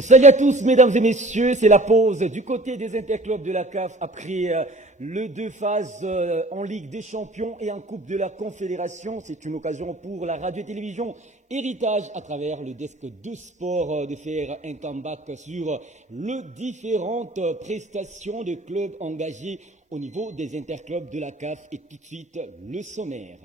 Salut à tous, mesdames et messieurs, c'est la pause du côté des interclubs de la CAF après les deux phases en Ligue des Champions et en Coupe de la Confédération. C'est une occasion pour la radio et télévision Héritage à travers le desk de sport de faire un comeback sur les différentes prestations de clubs engagés au niveau des interclubs de la CAF et tout de suite le sommaire.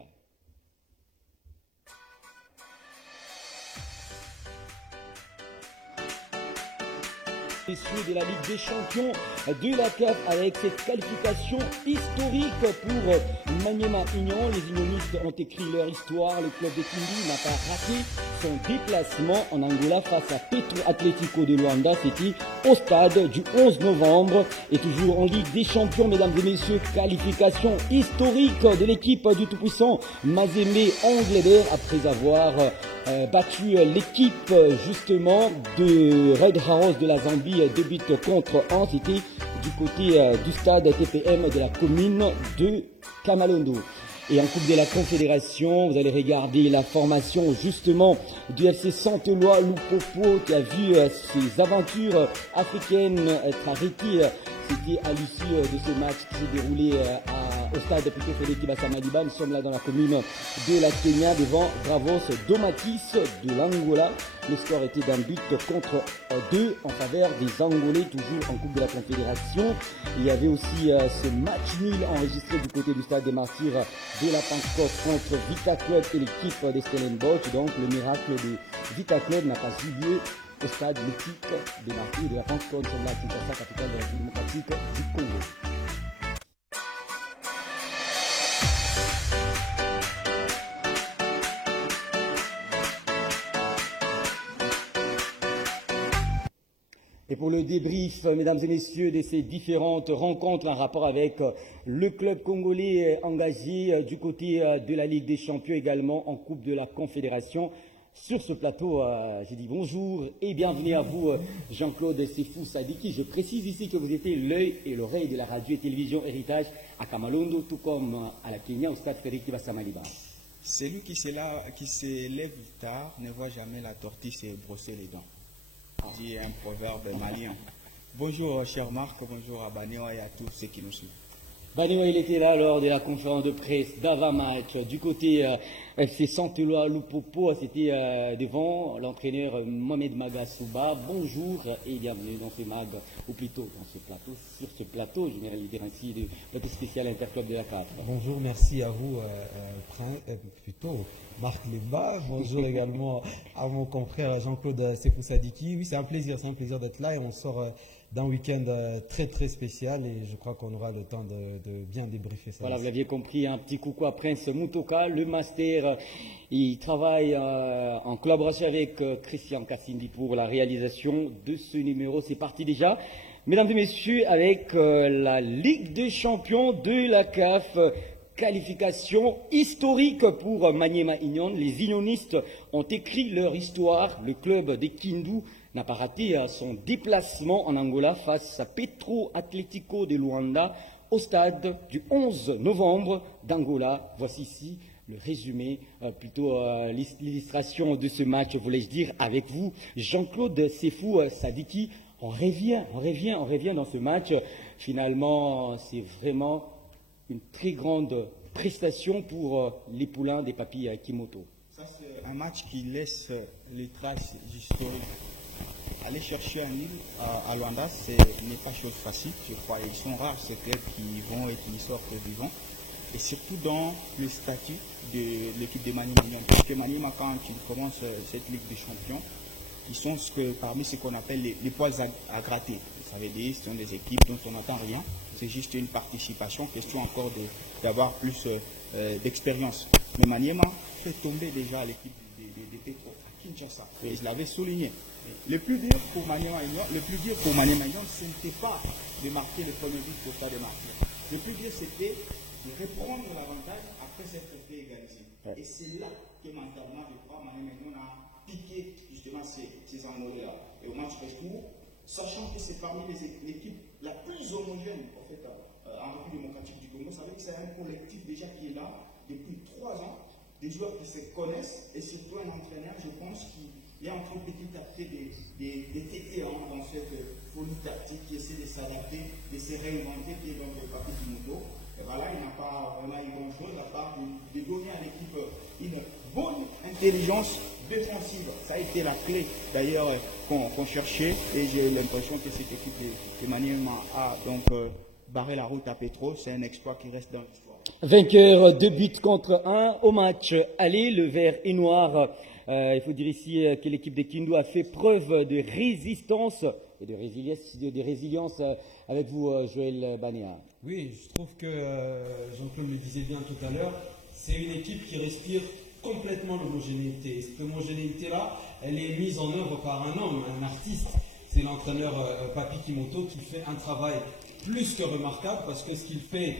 Messieurs de la Ligue des Champions de la CAF avec cette qualification historique pour Maniema Union. Les unionistes ont écrit leur histoire. Le club de Kindu n'a pas raté son déplacement en Angola face à Petro Atlético de Luanda. C'était au stade du 11 novembre. Et toujours en Ligue des Champions, mesdames et messieurs, qualification historique de l'équipe du tout-puissant Mazembe Anglebert après avoir battu l'équipe justement de Red House de la Zambie 2 buts contre 1. C'était du côté du stade TPM de la commune de Kamalondo. Et en Coupe de la Confédération, vous allez regarder la formation justement du FC Saint-Éloi Lupopo qui a vu ses aventures africaines être arrêtées. C'était à l'issue de ce match qui s'est déroulé au stade plutôt Félix Basamaliba. Nous sommes là dans la commune de la Kenya devant Bravos Domatis de l'Angola. Le score était d'un but contre 2 en faveur des Angolais, toujours en Coupe de la Confédération. Il y avait aussi ce match nul enregistré du côté du stade des Martyrs de la Pentecôte contre Vita Club et l'équipe des Stellenbosch. Donc le miracle de Vita Club n'a pas eu lieu au stade mythique des Martyrs de la Pentecôte, sur la Kinshasa, capitale de la République démocratique du Congo. Et pour le débrief, mesdames et messieurs, de ces différentes rencontres en rapport avec le club congolais engagé du côté de la Ligue des Champions, également en Coupe de la Confédération. Sur ce plateau, j'ai dit bonjour et bienvenue à vous, Jean-Claude Sefou Sadiki. Je précise ici que vous étiez l'œil et l'oreille de la radio et télévision Héritage à Kamalondo, tout comme à la Kenya, au stade Félix Basamaliba. Celui qui se lève tard ne voit jamais la tortue se brosser les dents. Dit un proverbe malien. Bonjour cher Marc, bonjour à Banéo et à tous ceux qui nous suivent. Banéo, il était là lors de la conférence de presse d'avant-match du côté FC Saint-Éloi Lupopo. C'était devant l'entraîneur Mohamed Magasouba. Bonjour et bienvenue dans ce mag, ou plutôt dans ce plateau, sur ce plateau, je vais le dire ainsi, du plateau spécial Interclub de la CAF. Bonjour, merci à vous, plutôt Marc Leba. Bonjour également à mon confrère Jean-Claude Sefou Sadiki. Oui, c'est un plaisir d'être là et on sort d'un week-end très très spécial et je crois qu'on aura le temps de bien débriefer ça. Voilà, vous l'aviez compris, un petit coucou à Prince Moutoka, le master. Il travaille en collaboration avec Christian Cassindi pour la réalisation de ce numéro. C'est parti déjà. Mesdames et messieurs, avec la Ligue des Champions de la CAF, qualification historique pour Maniema Union. Les unionistes ont écrit leur histoire. Le club des Kindu n'a pas raté son déplacement en Angola face à Petro Atlético de Luanda au stade du 11 novembre d'Angola. Voici ici le résumé, plutôt l'illustration de ce match, voulais-je dire, avec vous, Jean-Claude Sefou Sadiki. On revient dans ce match. Finalement, c'est vraiment une très grande prestation pour les poulains des papis Kimoto. Ça, c'est un match qui laisse les traces historiques. Aller chercher un nul à Luanda, ce n'est pas chose facile, je crois. Ils sont rares ces clubs qui vont et qui sortent vivants. Et surtout dans le statut de l'équipe de Maniema Union. Parce que Maniema, quand il commence cette Ligue des Champions, ils sont parmi ce qu'on appelle les poils à gratter. Vous savez, ce sont des équipes dont on n'attend rien. C'est juste une participation, question encore d'avoir plus d'expérience. Mais Maniema fait tomber déjà l'équipe de Petro à Kinshasa. Et je l'avais souligné. Le plus dur pour Maniema Union, ce n'était pas de marquer le premier but au stade de Martyrs. Le plus dur, c'était de reprendre l'avantage après s'être fait égaliser. Ouais. Et c'est là que mentalement, je crois, Maniema Union a piqué justement ces Angolais-là. Et au match retour, sachant que c'est parmi l'équipe la plus homogène en fait, en République démocratique du Congo, ça veut dire que c'est un collectif déjà qui est là depuis 3 ans, des joueurs qui se connaissent et surtout un entraîneur, je pense, qui il y a en train petit à petit des tétéans dans cette folie tactique qui essaie de s'adapter, de se réinventer, qui est donc Papi Kimoto. Et voilà, il n'a pas vraiment eu grand-chose à part de donner à l'équipe une bonne intelligence défensive. Ça a été la clé d'ailleurs qu'on cherchait et j'ai l'impression que cette équipe de Maniema a donc barré la route à Petro. C'est un exploit qui reste dans l'histoire. Vainqueur 2 buts contre 1 au match aller, le vert et noir. Il faut dire ici que l'équipe de Kindu a fait preuve de résistance et de résilience avec vous, Joël Banéa. Oui, je trouve que Jean-Claude le disait bien tout à l'heure, c'est une équipe qui respire complètement l'homogénéité. Cette homogénéité-là, elle est mise en œuvre par un homme, un artiste. C'est l'entraîneur Papi Kimoto qui fait un travail plus que remarquable parce que ce qu'il fait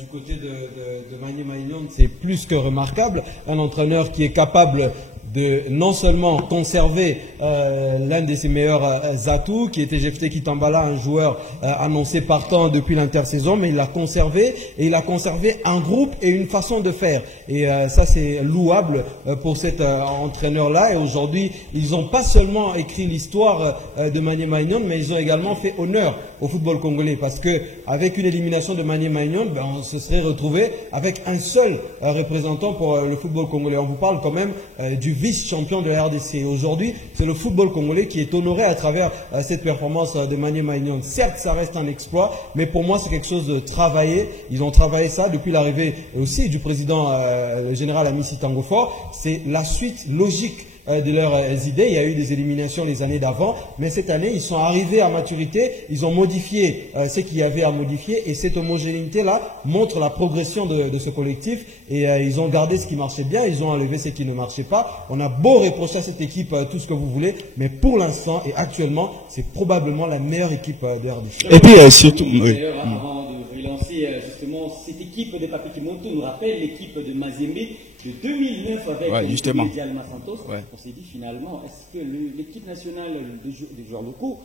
du côté de Maniema Union, c'est plus que remarquable. Un entraîneur qui est capable de non seulement conserver l'un de ses meilleurs atouts, qui était Jephté Kitambala, un joueur annoncé partant depuis l'intersaison, mais il l'a conservé et il a conservé un groupe et une façon de faire. Et ça, c'est louable pour cet entraîneur-là. Et aujourd'hui, ils n'ont pas seulement écrit l'histoire de Maniema Union, mais ils ont également fait honneur au football congolais parce que avec une élimination de Maniema Union, ben, on se serait retrouvé avec un seul représentant pour le football congolais. On vous parle quand même du vice-champion de la RDC. Aujourd'hui, c'est le football congolais qui est honoré à travers cette performance de Maniema Union. Certes, ça reste un exploit, mais pour moi, c'est quelque chose de travaillé. Ils ont travaillé ça depuis l'arrivée aussi du président le général Amissi Tangofort. C'est la suite logique de leurs idées. Il y a eu des éliminations les années d'avant, mais cette année, ils sont arrivés à maturité, ils ont modifié ce qu'il y avait à modifier, et cette homogénéité-là montre la progression de ce collectif, et ils ont gardé ce qui marchait bien, ils ont enlevé ce qui ne marchait pas. On a beau reprocher à cette équipe tout ce que vous voulez, mais pour l'instant et actuellement, c'est probablement la meilleure équipe de RDC. Et puis surtout... D'ailleurs, avant de relancer justement cette équipe de Papi Kimoto nous rappelle l'équipe de Mazembe de 2009 avec justement. Alma Santos. On s'est dit finalement, est-ce que l'équipe nationale des joueurs locaux,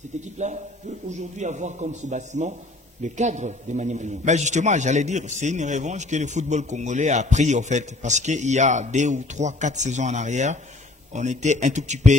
cette équipe-là, peut aujourd'hui avoir comme soubassement le cadre de Maniema Union? Ben justement, j'allais dire, c'est une revanche que le football congolais a pris en fait, parce qu'il y a 2 ou 3, 4 saisons en arrière, on était un tout petit peu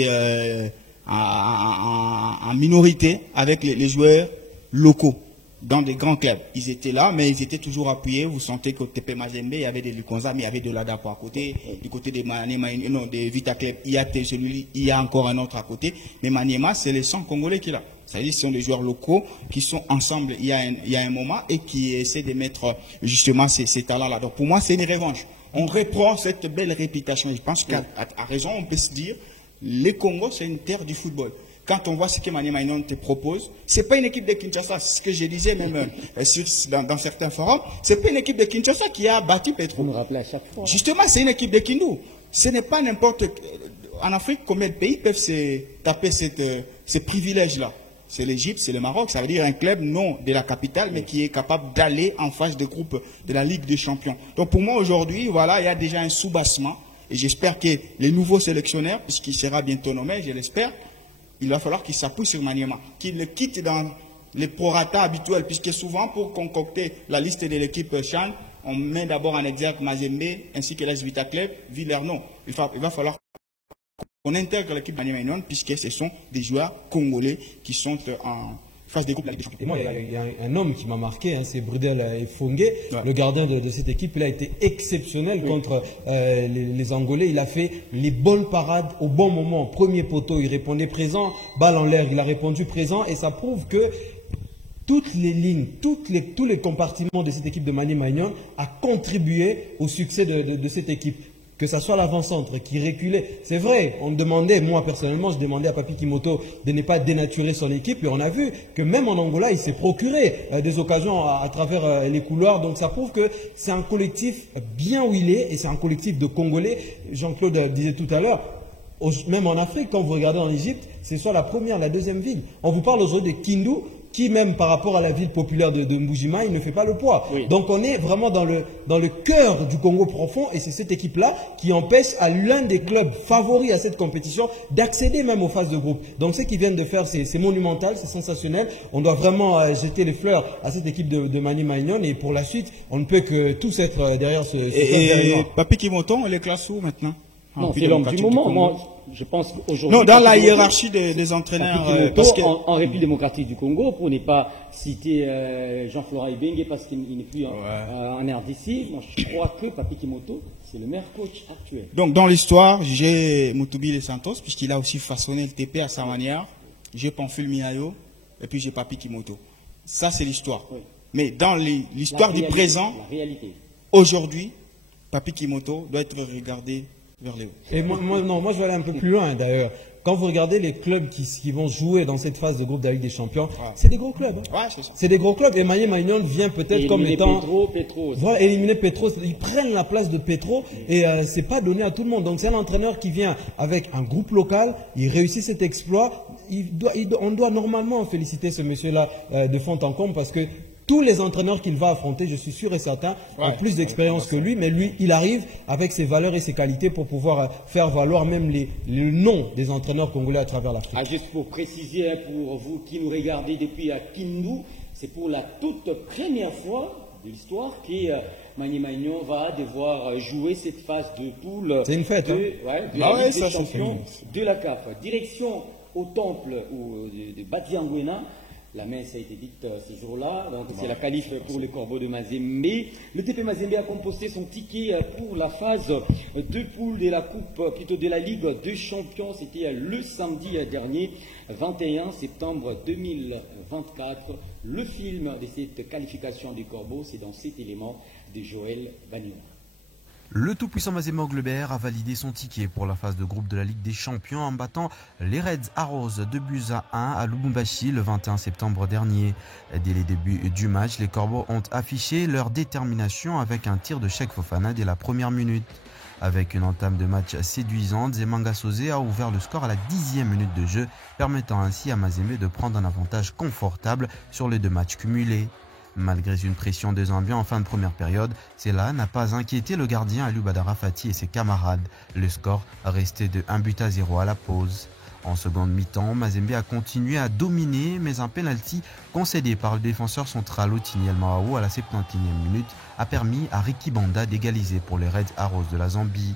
en minorité avec les joueurs locaux dans des grands clubs. Ils étaient là, mais ils étaient toujours appuyés. Vous sentez qu'au TP Mazembe, il y avait des Lukonza, mais il y avait de l'Adapo à côté. Du côté des Maniema, non, des Vita Club, il y a celui-là, il y a encore un autre à côté. Mais Maniema, c'est les 100 Congolais qui est là. C'est-à-dire ce sont des joueurs locaux qui sont ensemble il y a un moment et qui essaient de mettre justement ces talents-là. Donc pour moi, c'est une revanche. On reprend cette belle réputation. Je pense qu'à raison, on peut se dire, le Congo, c'est une terre du football. Quand on voit ce que Maniema Union te propose, c'est pas une équipe de Kinshasa, c'est ce que je disais même dans certains forums, c'est pas une équipe de Kinshasa qui a battu Petro. On nous rappelle à chaque fois. Justement, c'est une équipe de Kindu. Ce n'est pas n'importe... En Afrique, combien de pays peuvent se taper ces privilèges-là? C'est l'Égypte, c'est le Maroc, ça veut dire un club non de la capitale, mais qui est capable d'aller en phase de groupe de la Ligue des Champions. Donc pour moi, aujourd'hui, voilà, il y a déjà un soubassement, et j'espère que les nouveaux sélectionneurs, puisqu'il sera bientôt nommé, je l'espère, il va falloir qu'il s'appuie sur Maniema, qu'il le quitte dans les prorata habituels, puisque souvent, pour concocter la liste de l'équipe Chan, on met d'abord en exergue Mazembe, ainsi que l'AS Vita Club, Villerno. Il va falloir qu'on intègre l'équipe Maniema Union, puisque ce sont des joueurs congolais qui sont en phase de groupe de la Ligue des Champions. Il y a un homme qui m'a marqué, hein, c'est Brudel Efongue, le gardien de cette équipe. Il a été exceptionnel contre les Angolais. Il a fait les bonnes parades au bon moment. Premier poteau, il répondait présent, balle en l'air, il a répondu présent, et ça prouve que toutes les lignes, tous les compartiments de cette équipe de Maniema Union a contribué au succès de cette équipe. Que ce soit l'avant-centre qui reculait. C'est vrai, on demandait, moi personnellement, je demandais à Papi Kimoto de ne pas dénaturer son équipe, et on a vu que même en Angola, il s'est procuré des occasions à travers les couloirs. Donc ça prouve que c'est un collectif bien où il est, et c'est un collectif de Congolais. Jean-Claude disait tout à l'heure, même en Afrique, quand vous regardez en Égypte, c'est soit la première, la deuxième ville. On vous parle aujourd'hui de Kindu, qui même par rapport à la ville populaire de Mbujima, il ne fait pas le poids. Oui. Donc on est vraiment dans le cœur du Congo profond, et c'est cette équipe-là qui empêche à l'un des clubs favoris à cette compétition d'accéder même aux phases de groupe. Donc ce qu'ils viennent de faire, c'est monumental, c'est sensationnel. On doit vraiment jeter les fleurs à cette équipe de Maniema Union, et pour la suite, on ne peut que tous être derrière ce Et Papi Kimoto, on les classe où maintenant? Non, c'est l'homme du moment. Moi, je pense qu'aujourd'hui... Non, dans la hiérarchie des entraîneurs... parce que... en République démocratique du Congo, pour ne pas citer Jean-Florent Ibenge, parce qu'il n'est plus en RDC, moi, je crois que Papi Kimoto, c'est le meilleur coach actuel. Donc, dans l'histoire, j'ai Mutubi de Santos, puisqu'il a aussi façonné le TP à sa manière. J'ai Pamphile Miayo, et puis j'ai Papi Kimoto. Ça, c'est l'histoire. Oui. Mais dans l'histoire du présent, aujourd'hui, Papi Kimoto doit être regardé vers les hauts. Et moi, je vais aller un peu plus loin d'ailleurs. Quand vous regardez les clubs qui vont jouer dans cette phase de groupe de la Ligue des Champions, c'est des gros clubs. Hein. Ouais, c'est ça. C'est des gros clubs. Et Maïe Maignan vient peut-être comme étant... Petro. Voilà, éliminer Petro. Ils prennent la place de Petro et c'est pas donné à tout le monde. Donc c'est un entraîneur qui vient avec un groupe local, il réussit cet exploit. On doit normalement féliciter ce monsieur-là de fond en comble parce que tous les entraîneurs qu'il va affronter, je suis sûr et certain, ont plus d'expérience que lui, mais lui, il arrive avec ses valeurs et ses qualités pour pouvoir faire valoir même le nom des entraîneurs congolais à travers l'Afrique. Juste pour préciser, pour vous qui nous regardez depuis à Kindu, c'est pour la toute première fois de l'histoire que Maïe Maignan va devoir jouer cette phase de poule. C'est une fête. De la Ligue des Champions de la CAF. Direction au temple de Batiangwena. La messe a été dite ce jour-là, donc c'est la qualif pour les Corbeaux de Mazembe. Le TP Mazembe a composté son ticket pour la phase de poule de la Coupe, plutôt de la Ligue des Champions. C'était le samedi dernier, 21 septembre 2024. Le film de cette qualification des Corbeaux, c'est dans cet élément de Joël Bagnon. Le tout-puissant Mazembe Anglebert a validé son ticket pour la phase de groupe de la Ligue des Champions en battant les Reds Arrows 2-1 à Lubumbashi le 21 septembre dernier. Dès les débuts du match, les Corbeaux ont affiché leur détermination avec un tir de Cheikh Fofana dès la première minute. Avec une entame de match séduisante, Zemanga Sosé a ouvert le score à la 10e minute de jeu, permettant ainsi à Mazembe de prendre un avantage confortable sur les 2 matchs cumulés. Malgré une pression des ambiants en fin de première période, cela n'a pas inquiété le gardien Aliou Badara Fati et ses camarades. Le score restait de 1-0 à la pause. En seconde mi-temps, Mazembe a continué à dominer, mais un penalty concédé par le défenseur central Otiniel Mahao à la 71e minute a permis à Ricky Banda d'égaliser pour les Reds Arrows de la Zambie.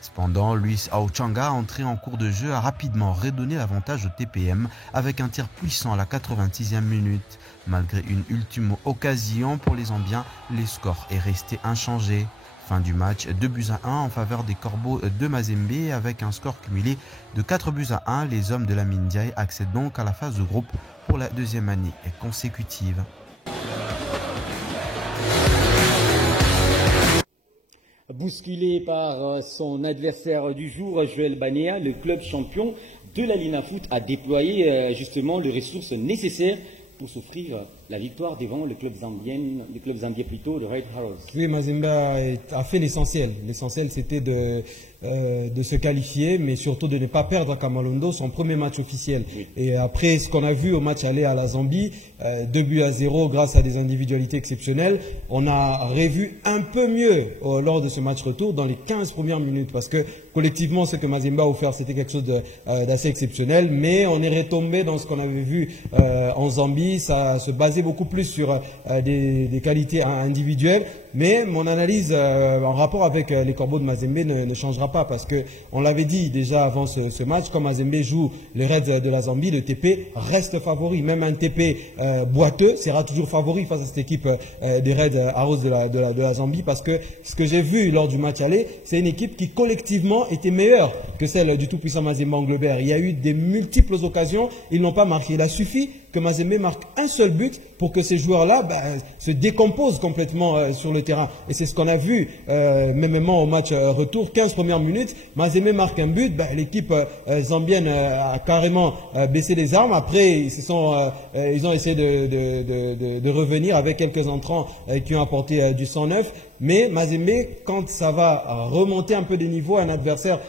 Cependant, Luis Aochanga, entré en cours de jeu, a rapidement redonné l'avantage au TPM avec un tir puissant à la 86e minute. Malgré une ultime occasion pour les Zambiens, le score est resté inchangé. Fin du match, 2-1 en faveur des Corbeaux de Mazembe avec un score cumulé de 4-1. Les hommes de la Mindiaye accèdent donc à la phase de groupe pour la 2e année consécutive. Bousculé par son adversaire du jour, Joël Banéa, le club champion de la Lina Foot a déployé justement les ressources nécessaires pour s'offrir la victoire devant le club zambien plutôt, le Red Arrows. Oui, Mazembe a fait l'essentiel. L'essentiel, c'était de se qualifier, mais surtout de ne pas perdre à Kamalondo, son premier match officiel. Oui. Et après ce qu'on a vu au match aller à la Zambie, 2-0 grâce à des individualités exceptionnelles, on a revu un peu mieux lors de ce match retour dans les 15 premières minutes, parce que collectivement, ce que Mazembe a offert, c'était quelque chose d'assez exceptionnel, mais on est retombé dans ce qu'on avait vu en Zambie. Ça se basait beaucoup plus sur des qualités individuelles, mais mon analyse en rapport avec les Corbeaux de Mazembe ne changera pas, parce qu'on l'avait dit déjà avant ce match, quand Mazembe joue les Reds de la Zambie, le TP reste favori. Même un TP boiteux sera toujours favori face à cette équipe des Reds Arrows de la Zambie, parce que ce que j'ai vu lors du match aller, c'est une équipe qui collectivement était meilleure que celle du tout-puissant Mazembe Anglebert. Il y a eu des multiples occasions, ils n'ont pas marqué. Il a suffi que Mazembe marque un seul but pour que ces joueurs-là se décomposent complètement sur le terrain. Et c'est ce qu'on a vu même au match retour. 15 premières minutes, Mazembe marque un but, l'équipe zambienne a carrément baissé les armes. Après, ils ont essayé de revenir avec quelques entrants qui ont apporté du sang neuf. Mais Mazembe, quand ça va remonter un peu des niveaux, un adversaire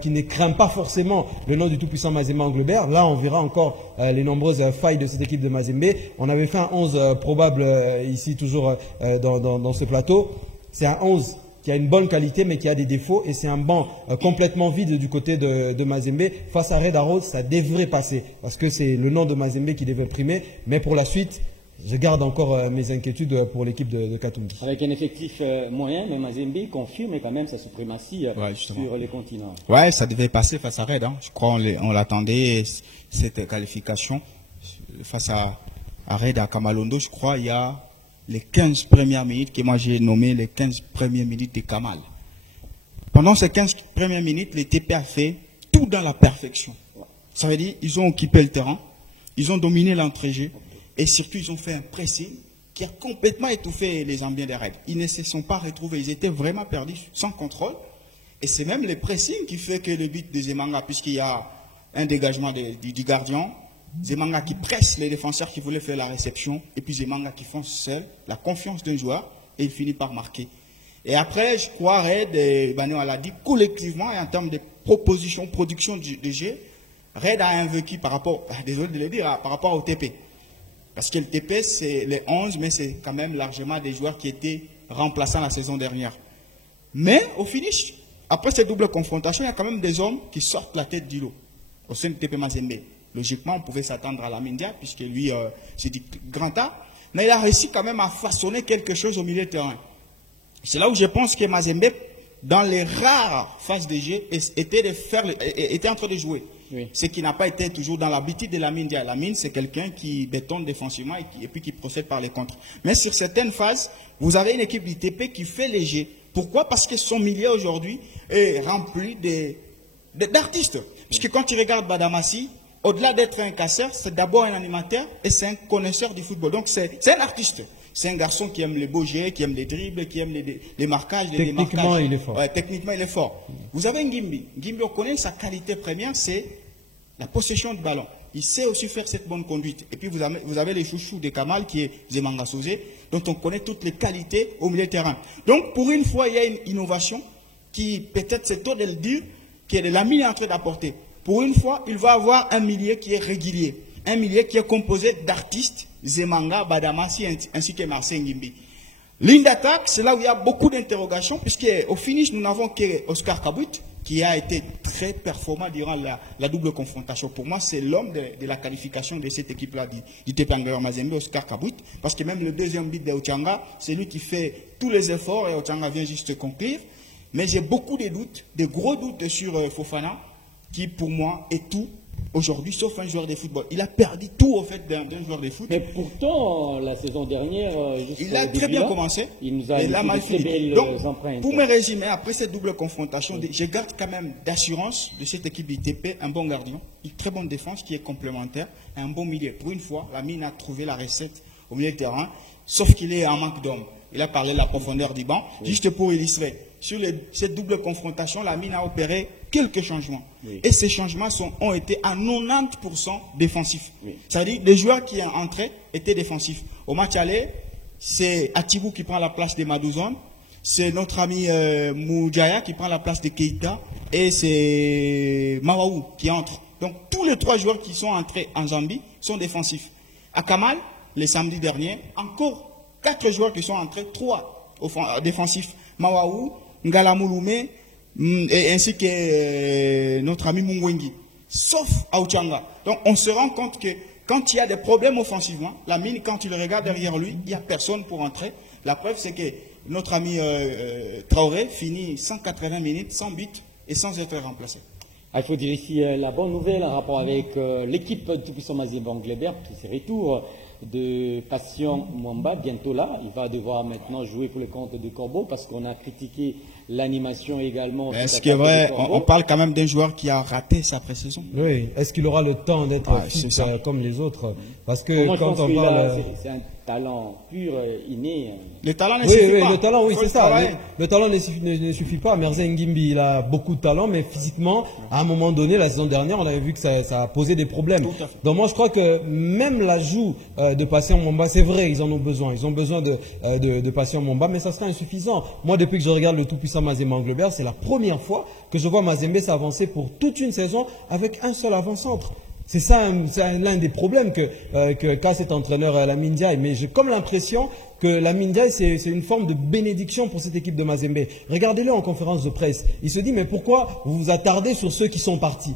qui ne craint pas forcément le nom du tout-puissant Mazembe Anglebert, là on verra encore les nombreuses failles de cette équipe de Mazembe. On avait fait un 11 probable ici toujours dans ce plateau. C'est un 11 qui a une bonne qualité mais qui a des défauts, et c'est un banc complètement vide du côté de Mazembe. Face à Red Arrows, ça devrait passer parce que c'est le nom de Mazembe qui devait primer, mais pour la suite, je garde encore mes inquiétudes pour l'équipe de Katumbi. Avec un effectif moyen, mais Mazembe confirme quand même sa suprématie sur les continents. Ouais, ça devait passer face à Red. Hein. Je crois on l'attendait, cette qualification face à Red à Kamalondo. Je crois il y a les 15 premières minutes que moi j'ai nommé les 15 premières minutes de Kamal. Pendant ces 15 premières minutes, les TP a fait tout dans la perfection. Ça veut dire ils ont occupé le terrain, ils ont dominé l'entrée-jeu et surtout ils ont fait un pressing qui a complètement étouffé les ambiants des Reds. Ils ne se sont pas retrouvés, ils étaient vraiment perdus sans contrôle. Et c'est même le pressing qui fait que le but de Zemanga, puisqu'il y a un dégagement du gardien, Zemanga qui presse les défenseurs qui voulaient faire la réception et puis Zemanga qui fonce seul, la confiance d'un joueur et il finit par marquer. Et après, je crois, Red, on l'a dit, collectivement et en termes de proposition, production de jeu, Red a invaincu par rapport, désolé de le dire, par rapport au TP. Parce que le TP, c'est les 11, mais c'est quand même largement des joueurs qui étaient remplaçants la saison dernière. Mais au finish, après cette double confrontation, il y a quand même des hommes qui sortent la tête du lot au sein du TP Mazembe. Logiquement, on pouvait s'attendre à la Mindia, puisque lui, c'est du grand A. Mais il a réussi quand même à façonner quelque chose au milieu de terrain. C'est là où je pense que Mazembe, dans les rares phases de jeu, était en train de jouer. Oui. Ce qui n'a pas été toujours dans l'habitude de la Mindia. La Mine, c'est quelqu'un qui bétonne défensivement et puis qui procède par les contres. Mais sur certaines phases, vous avez une équipe du TP qui fait léger. Pourquoi? Parce que son milieu aujourd'hui est rempli d'artistes. Puisque quand tu regardes Badamassi, au-delà d'être un casseur, c'est d'abord un animateur et c'est un connaisseur du football. Donc c'est un artiste. C'est un garçon qui aime les beaux jeux, qui aime les dribbles, qui aime les marquages, les démarquages. Techniquement, il est fort. Ouais, techniquement, il est fort. Vous avez Ngimbi. Ngimbi, on connaît sa qualité première, c'est la possession du ballon. Il sait aussi faire cette bonne conduite. Et puis vous avez les chouchous de Kamal, qui est Zemanga Sosé, dont on connaît toutes les qualités au milieu de terrain. Donc pour une fois, il y a une innovation qui, peut-être c'est tôt de le dire, que la mine est en train d'apporter. Pour une fois, il va avoir un milieu qui est régulier. Un milieu qui est composé d'artistes, Zemanga, Badamassi, ainsi que Marseille Ngimbi. Ligne d'attaque, c'est là où il y a beaucoup d'interrogations, puisqu'au finish, nous n'avons qu'Oscar Kabut, qui a été très performant durant la double confrontation. Pour moi, c'est l'homme de la qualification de cette équipe-là du TP Mazembe, Oscar Kabut, parce que même le deuxième but de Ochanga, c'est lui qui fait tous les efforts et Ochanga vient juste conclure. Mais j'ai beaucoup de doutes, de gros doutes sur Fofana, qui pour moi est tout aujourd'hui, sauf un joueur de football. Il a perdu tout au fait d'un joueur de foot. Mais pourtant, la saison dernière, il a très bien commencé. Il nous a mal fait belles empreintes. Pour me résumer, après cette double confrontation, je garde quand même d'assurance de cette équipe du TP un bon gardien, une très bonne défense qui est complémentaire, un bon milieu. Pour une fois, la mine a trouvé la recette au milieu de terrain, sauf qu'il est en manque d'hommes. Il a parlé de la profondeur du banc. Oui. Juste pour illustrer, sur cette double confrontation, la mine a opéré quelques changements. Oui. Et ces changements ont été à 90% défensifs. Oui. C'est-à-dire les joueurs qui sont entrés étaient défensifs. Au match aller, c'est Atibou qui prend la place de Madouzone, c'est notre ami Moudjaya qui prend la place de Keita, et c'est Mawaou qui entre. Donc tous les trois joueurs qui sont entrés en Zambie sont défensifs. À Kamal, le samedi dernier, encore 4 joueurs qui sont entrés, 3 défensifs. Mawaou, Ngalamouloumé, et ainsi que notre ami Mungwengi, sauf Aouchanga. Donc on se rend compte que quand il y a des problèmes offensivement, la mine, quand il regarde derrière lui, il n'y a personne pour entrer. La preuve, c'est que notre ami Traoré finit 180 minutes sans but et sans être remplacé. Il faut dire ici la bonne nouvelle en rapport avec l'équipe tout-puissant Mazembe Anglebert, qui se retourne de Passion Mwamba, bientôt là. Il va devoir maintenant jouer pour le compte de Corbeau parce qu'on a critiqué l'animation également. Est-ce que vrai, on parle quand même d'un joueur qui a raté sa pré-saison? Oui, est-ce qu'il aura le temps d'être fit comme les autres? Parce que quand on parle... C'est un talent pur, inné. Le talent ne suffit pas. Le talent, oui, c'est ça. Le talent ne suffit pas. Merzen Ngimbi, il a beaucoup de talent, mais physiquement, à un moment donné, la saison dernière, on avait vu que ça a posé des problèmes. Donc moi, je crois que même l'ajout de Patient Mwamba, c'est vrai, ils en ont besoin. Ils ont besoin de Patient Mwamba, mais ça sera insuffisant. Moi, depuis que je regarde le tout-puissant Mazembe Anglebert, c'est la première fois que je vois Mazembe s'avancer pour toute une saison avec un seul avant-centre. C'est ça l'un des problèmes qu'a cet entraîneur Lamine Ndiaye. Mais j'ai comme l'impression que Lamine Ndiaye, c'est une forme de bénédiction pour cette équipe de Mazembe. Regardez-le en conférence de presse. Il se dit, mais pourquoi vous vous attardez sur ceux qui sont partis?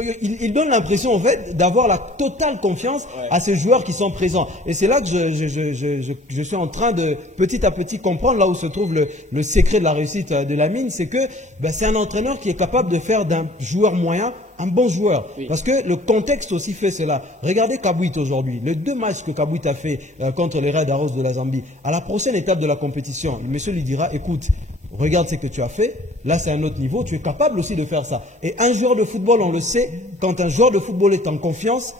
il donne l'impression en fait d'avoir la totale confiance à ces joueurs qui sont présents. Et c'est là que je suis en train de petit à petit comprendre là où se trouve le secret de la réussite de Lamine, c'est que c'est un entraîneur qui est capable de faire d'un joueur moyen un bon joueur. Oui. Parce que le contexte aussi fait cela. Regardez Kabouit aujourd'hui. Les 2 matchs que Kabouit a fait contre les Reds Arrows de la Zambie, à la prochaine étape de la compétition, le monsieur lui dira, écoute, regarde ce que tu as fait, là c'est un autre niveau, tu es capable aussi de faire ça. Et un joueur de football, on le sait, quand un joueur de football est en confiance,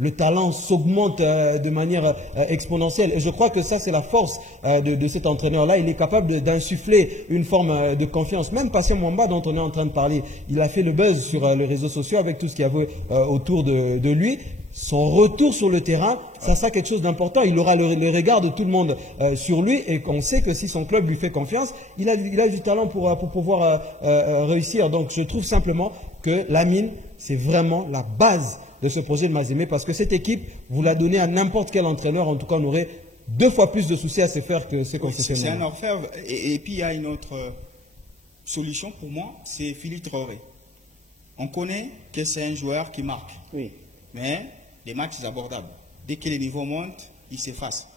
le talent s'augmente de manière exponentielle. Et je crois que ça, c'est la force de cet entraîneur-là. Il est capable d'insuffler une forme de confiance. Même Patient Mwamba, dont on est en train de parler, il a fait le buzz sur les réseaux sociaux avec tout ce qu'il y avait autour de lui. Son retour sur le terrain, ça quelque chose d'important. Il aura les regards de tout le monde sur lui. Et on sait que si son club lui fait confiance, il a du talent pour pouvoir réussir. Donc je trouve simplement que Lamine, c'est vraiment la base de ce projet de Mazembe, parce que cette équipe, vous la donnez à n'importe quel entraîneur, en tout cas on aurait 2 fois plus de soucis à se faire que ce qu'on se fait. C'est un orfèvre. Et puis il y a une autre solution pour moi, c'est Philippe Traoré. On connaît que c'est un joueur qui marque, mais les matchs abordables. Dès que les niveaux montent, il s'efface.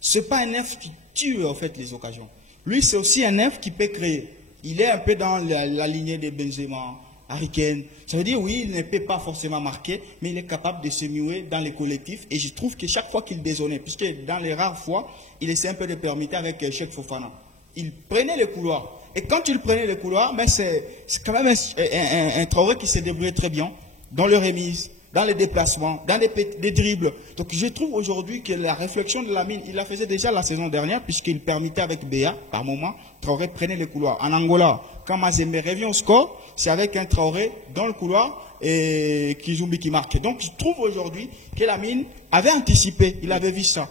Ce n'est pas un neuf qui tue en fait les occasions. Lui, c'est aussi un neuf qui peut créer. Il est un peu dans la lignée de Benzema, Harry Kane. Ça veut dire, oui, il ne peut pas forcément marquer, mais il est capable de se muer dans les collectifs. Et je trouve que chaque fois qu'il dézonnait, puisque dans les rares fois, il essaie un peu de permettre avec Cheikh Fofana. Il prenait les couloirs. Et quand il prenait les couloirs, c'est quand même un Traoré qui se débrouillait très bien dans le remise, dans les déplacements, dans des dribbles. Donc je trouve aujourd'hui que la réflexion de Lamine, il la faisait déjà la saison dernière, puisqu'il permettait avec Béa, par moment, Traoré prenait les couloirs. En Angola, quand Mazembe revient au score, c'est avec un Traoré dans le couloir et Kizumbi qui marque. Donc je trouve aujourd'hui que Lamine avait anticipé, il avait vu ça.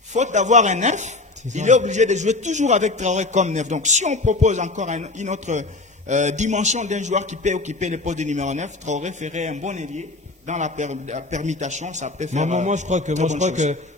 Faute d'avoir un neuf, il est obligé de jouer toujours avec Traoré comme neuf. Donc si on propose encore une autre dimension d'un joueur qui peut occuper le poste de numéro 9, Traoré ferait un bon ailier. Dans la permutation, ça peut faire. Moi, je crois que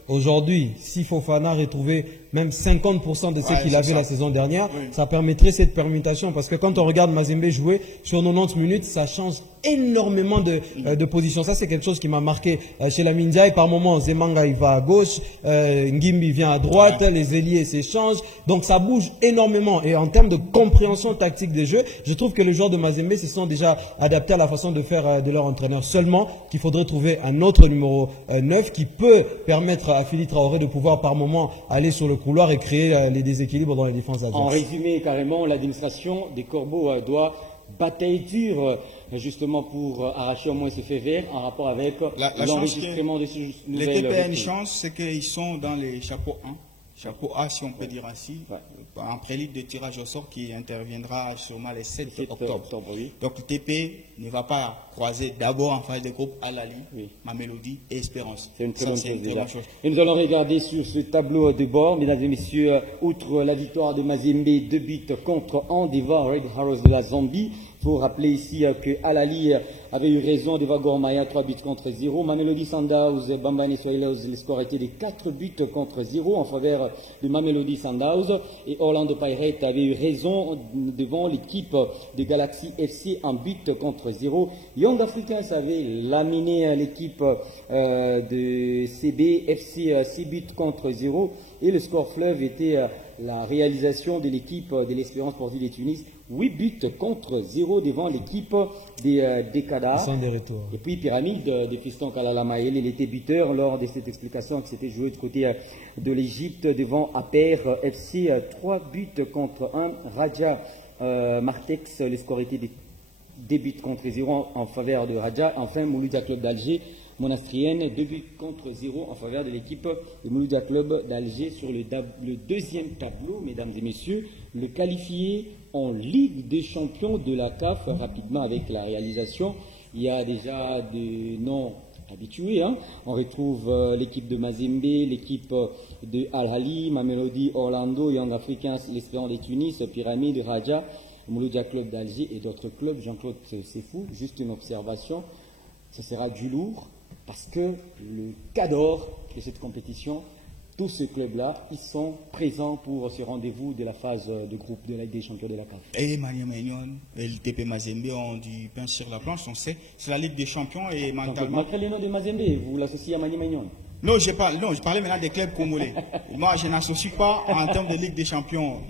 aujourd'hui, si Fofana retrouvait même 50% de ce qu'il avait la saison dernière, ça permettrait cette permutation. Parce que quand on regarde Mazembe jouer sur 90 minutes, ça change énormément de position. Ça, c'est quelque chose qui m'a marqué chez la Ndiaye. Par moments, Zemanga, il va à gauche, Ngimbi vient à droite, les ailiers s'échangent. Donc, ça bouge énormément. Et en termes de compréhension tactique des jeux, je trouve que les joueurs de Mazembe se sont déjà adaptés à la façon de faire de leur entraîneur. Seulement qu'il faudrait trouver un autre numéro 9 qui peut permettre à Philippe Traoré de pouvoir par moment aller sur le couloir et créer les déséquilibres dans les défenses adverses. En résumé, carrément, l'administration des Corbeaux doit batailler dur justement pour arracher au moins ces faits verts en rapport avec l'enregistrement de ces nouvelles. Les TP a une chance, c'est qu'ils sont dans les chapeaux 1. Chapeau A, si on peut dire ainsi, en prélude de tirage au sort qui interviendra sûrement le 7 octobre. Donc le TP ne va pas croiser d'abord en phase de groupe Al-Ali, Mamelodi et Espérance. C'est une très bonne chose. Et nous allons regarder sur ce tableau de bord, mesdames et messieurs, outre la victoire de Mazembe, 2 buts contre 1 devant Red Arrows de la Zambie. Il faut rappeler ici que Al-Ali avait eu raison devant Gormaya, 3 buts contre 0. Mamelodi Sundowns, Bambane Soileos, le score était de 4 buts contre 0 en faveur de Mamelodi Sundowns. Et Orlando Pirates avait eu raison devant l'équipe de Galaxy FC, 1 but contre 0. Young Africans avait laminé l'équipe de CB FC, 6 buts contre 0. Et le score fleuve était la réalisation de l'équipe de l'Espérance sportive de Tunis, 8 buts contre 0 devant l'équipe des Kadar. Et puis Pyramide de Fiston Kalala Maël, il était buteur lors de cette explication qui s'était jouée du côté de l'Égypte devant Aper FC, 3 buts contre 1. Raja Martex, le score était des 2 buts contre 0 en faveur de Raja. Enfin, Mouloudia Club d'Alger, Monastrienne, 2 buts contre 0 en faveur de l'équipe de Mouloudia Club d'Alger sur le deuxième tableau, mesdames et messieurs, le qualifié en Ligue des champions de la CAF, rapidement avec la réalisation. Il y a déjà des noms habitués. On retrouve l'équipe de Mazembe, l'équipe de Al-Hali, Mamelodi, Orlando, Young Africans, l'Espérance de Tunis, Pyramide, Raja, Mouloudia Club d'Alger et d'autres clubs. Jean-Claude, c'est fou, juste une observation. Ce sera du lourd parce que le cadre de cette compétition tous ces clubs-là, ils sont présents pour ce rendez-vous de la phase de groupe de la Ligue des Champions de la CAF. Et Maniema Union et le TP Mazembe ont du pain sur la planche, on sait. C'est la Ligue des Champions et mentalement. Malgré le nom de Mazembe, vous l'associez à Maniema Union? Non, je parlais maintenant des clubs congolais. Moi, je n'associe pas en termes de Ligue des Champions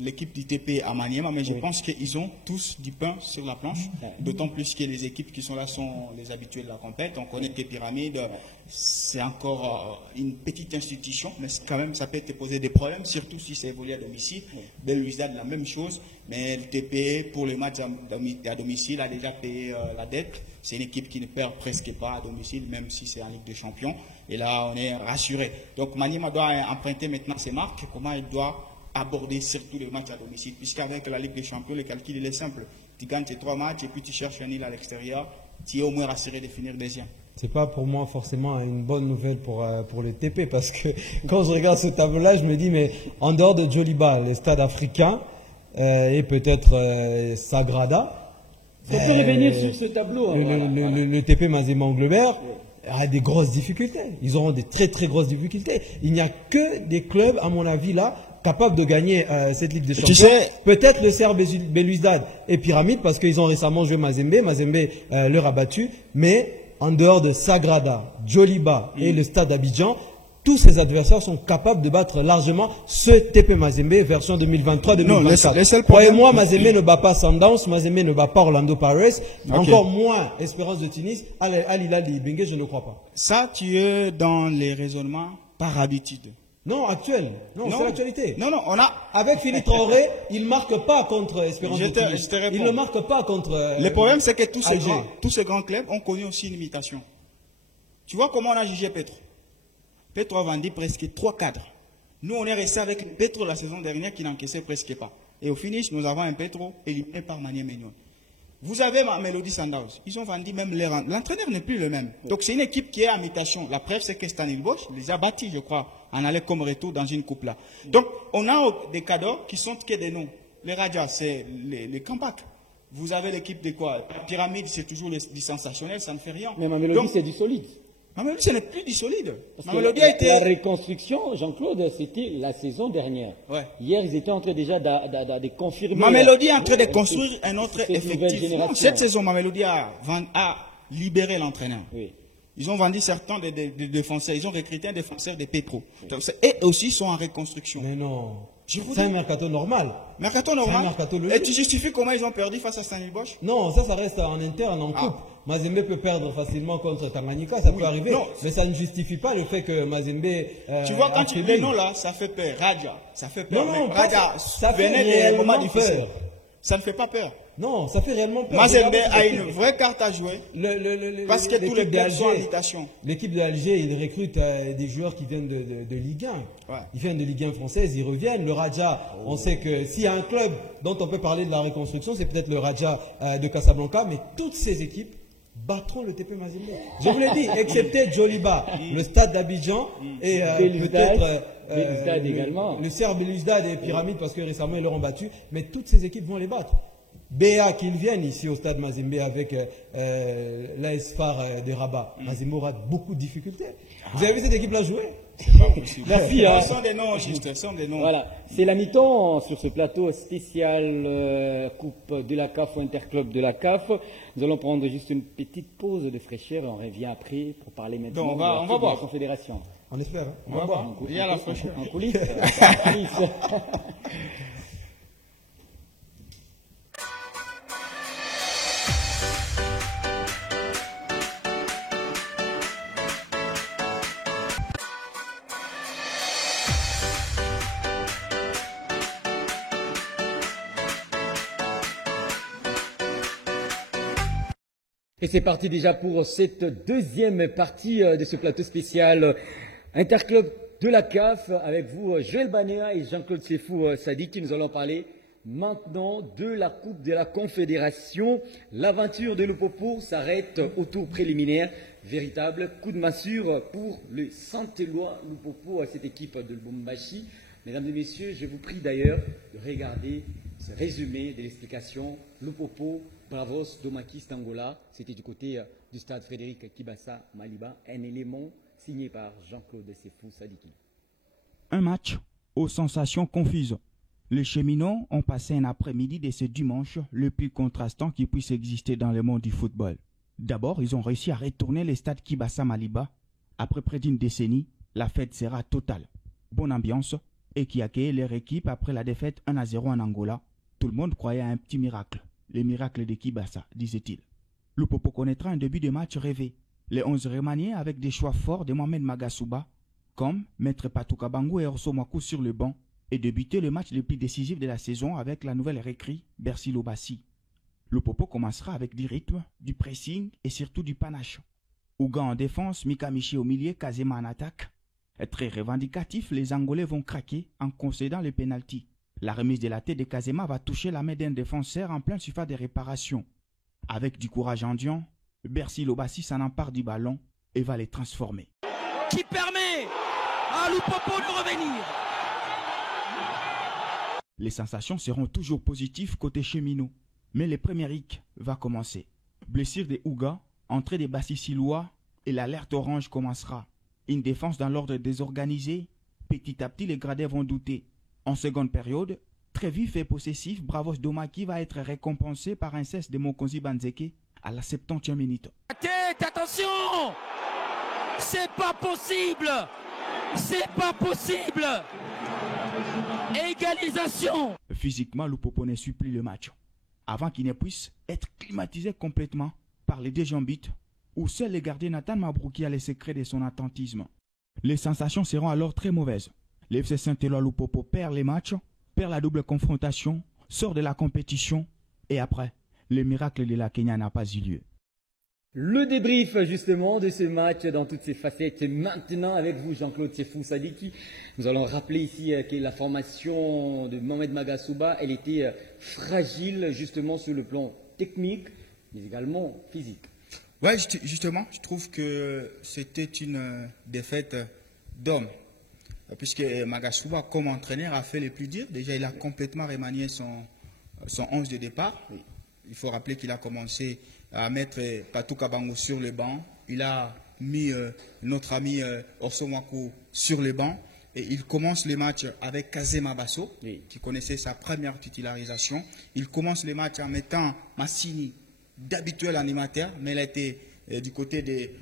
l'équipe du TP à Maniema, mais je pense qu'ils ont tous du pain sur la planche. D'autant plus que les équipes qui sont là sont les habitués de la compète. On connaît que Pyramide, c'est encore une petite institution, mais quand même, ça peut te poser des problèmes, surtout si c'est évolué à domicile. Belle Louisade, la même chose, mais le TP, pour les matchs à domicile, a déjà payé la dette. C'est une équipe qui ne perd presque pas à domicile, même si c'est en Ligue des Champions. Et là, on est rassuré. Donc, Maniema doit emprunter maintenant ses marques. Comment il doit aborder surtout les matchs à domicile? Puisqu'avec la Ligue des Champions, le calcul, il est simple. Tu gagnes tes 3 matchs et puis tu cherches un île à l'extérieur. Tu es au moins rassuré de finir deuxième. C'est pas pour moi forcément une bonne nouvelle pour le TP, parce que quand je regarde ce tableau-là, je me dis, mais en dehors de Djoliba, les stades africains et peut-être Sagrada, On peut revenir sur ce tableau. le TP Mazembe Anglebert a des grosses difficultés. Ils auront des très très grosses difficultés. Il n'y a que des clubs, à mon avis, là, capables de gagner cette Ligue des Champions. Peut-être le CR Belouizdad et Pyramide, parce qu'ils ont récemment joué Mazembe. Mazembe leur a battu. Mais en dehors de Sagrada, Djoliba et le Stade Abidjan, tous ces adversaires sont capables de battre largement ce TP Mazembe version 2023-2024. Croyez-moi, Mazembe ne bat pas Sundowns, Mazembe ne bat pas Orlando Pirates, encore moins Espérance de Tunis, Al Hilal Bengué, je ne crois pas. Ça, tu es dans les raisonnements par habitude. Non, actuel. Non, c'est l'actualité. Non, on a... Avec Philippe Traoré, il ne marque pas contre Espérance de Tunis. Il ne marque pas contre... Le problème, c'est que tous ces grands clubs ont connu aussi une imitation. Tu vois comment on a jugé Petro? Petro a vendu presque 3 cadres. Nous, on est resté avec Petro la saison dernière qui n'encaissait presque pas. Et au finish, nous avons un Petro éliminé par Maniema Union. Vous avez Mamelody Sundowns. Ils ont vendu même les rangs. L'entraîneur n'est plus le même. Donc, c'est une équipe qui est en mutation. La preuve, c'est que Stanilbosch les a bâtis, je crois, en aller comme retour dans une coupe là. Donc, on a des cadeaux qui sont que des noms. Les Raja, c'est les Kampak. Vous avez l'équipe de quoi? Pyramide, c'est toujours du sensationnel, ça ne fait rien. Mais Mamelody, c'est du solide. Mamelody, ce n'est plus du solide. Mamelody a été... La reconstruction, Jean-Claude, c'était la saison dernière. Ouais. Hier, ils étaient en train déjà de confirmer... Mamelody est en train de construire un autre effectif. Cette saison, Mamelody a libéré l'entraîneur. Oui. Ils ont vendu certains des défenseurs. Ils ont recruté un défenseur de Petro. Oui. Et aussi, ils sont en reconstruction. Mais non. C'est un mercato normal. Mercato normal. Et tu justifies comment ils ont perdu face à Stanilbosch? Non, ça reste en interne, en coupe. Mazembe peut perdre facilement contre Tanganyika, ça peut arriver. Non. Mais ça ne justifie pas le fait que Mazembe... tu vois, quand tu dis non là, ça fait peur. Raja, ça fait peur. Non, Raja, ça fait réellement peur. Ça ne fait pas peur. Non, ça fait réellement peur. Mazembe a une vraie carte à jouer. Parce que tous les clubs sont en mutation. L'équipe d'Alger, il recrute des joueurs qui viennent de Ligue 1. Ouais. Ils viennent de Ligue 1 française, ils reviennent. Le Raja, on sait que s'il y a un club dont on peut parler de la reconstruction, c'est peut-être le Raja de Casablanca, mais toutes ces équipes battront le TP Mazembe. Je vous l'ai dit, excepté Djoliba, le Stade d'Abidjan et peut-être le CR Belouizdad et Pyramide, parce que récemment ils leur ont battu, mais toutes ces équipes vont les battre. BA qu'ils viennent ici au Stade Mazembe avec l'AS Far de Rabat. Mazembe aura beaucoup de difficultés. Vous avez vu cette équipe-là jouer? Merci. Ce sont des noms, juste, ce sont des noms. Voilà, c'est la mi-temps sur ce plateau spécial Coupe de la CAF ou Interclub de la CAF. Nous allons prendre juste une petite pause de fraîcheur et on revient après pour parler maintenant de la Confédération. On espère. Hein. On va voir. Il y a la fraîcheur. En coulisses. Et c'est parti déjà pour cette deuxième partie de ce plateau spécial Interclub de la CAF avec vous Joël Banéa et Jean-Claude Sefou Sadi qui nous allons parler maintenant de la Coupe de la Confédération. L'aventure de Lupopo s'arrête au tour préliminaire. Véritable coup de massue pour le Santellois Lupopo à cette équipe de Lubumbashi. Mesdames et messieurs, je vous prie d'ailleurs de regarder ce résumé de l'explication Lupopo Bravos Domakis Angola, c'était du côté du stade Frédéric Kibasa Maliba, un élément signé par Jean-Claude Sefou Sadiki. un match aux sensations confuses. Les cheminots ont passé un après-midi de ce dimanche le plus contrastant qui puisse exister dans le monde du football. D'abord, ils ont réussi à retourner le stade Kibasa Maliba. Après près d'une décennie, la fête sera totale. Bonne ambiance et qui accueille leur équipe après la défaite 1-0 en Angola. Tout le monde croyait à un petit miracle. Le miracle de Kibasa, disait-il. Lupopo connaîtra un début de match rêvé. Les 11 remaniés avec des choix forts de Mohamed Magasuba, comme Maître Patouka Bangou et Orso Mwaku sur le banc, et débuter le match le plus décisif de la saison avec la nouvelle recrue Bercy Lobassi. Lupopo commencera avec du rythme, du pressing et surtout du panache. Ouga en défense, Mika Michi au milieu, Kazema en attaque. Très revendicatif, les Angolais vont craquer en concédant les pénaltys. La remise de la tête de Kazema va toucher la main d'un défenseur en plein surface de réparation. Avec du courage endiant, Bercy Lobassi s'en empare du ballon et va les transformer. Qui permet à Lupopo de revenir. Les sensations seront toujours positives côté cheminot. Mais le premier hic va commencer. Blessure de Ouga, entrée des Bassisilois et l'alerte orange commencera. Une défense dans l'ordre désorganisé. Petit à petit, les gradés vont douter. En seconde période, très vif et possessif, Bravos Domaki va être récompensé par un cesse de Mokonzi Banzeke à la 70e minute. Tête, attention! C'est pas possible! C'est pas possible! Égalisation! Physiquement, Lupopo ne supplie le match. Avant qu'il ne puisse être climatisé complètement par les déjambites, où seul le gardien Nathan Mabrouki a les secrets de son attentisme. Les sensations seront alors très mauvaises. L'FC Saint-Éloi Lupopo perd les matchs, perd la double confrontation, sort de la compétition, et après, le miracle de la Kenya n'a pas eu lieu. Le débrief justement de ce match dans toutes ses facettes maintenant avec vous Jean-Claude Sefou Sadiki. Nous allons rappeler ici que la formation de Mohamed Magasuba, elle était fragile justement sur le plan technique mais également physique. Ouais, justement, je trouve que c'était une défaite d'homme. Puisque Magasuba, comme entraîneur, a fait le plus dur. Déjà, il a complètement remanié son 11 de départ. Oui. Il faut rappeler qu'il a commencé à mettre Patouka Bangou sur le banc. Il a mis notre ami Orso Mwaku sur le banc. Et il commence le match avec Kazema Basso, oui, qui connaissait sa première titularisation. Il commence le match en mettant Massini d'habituel animateur, mais il a été du côté des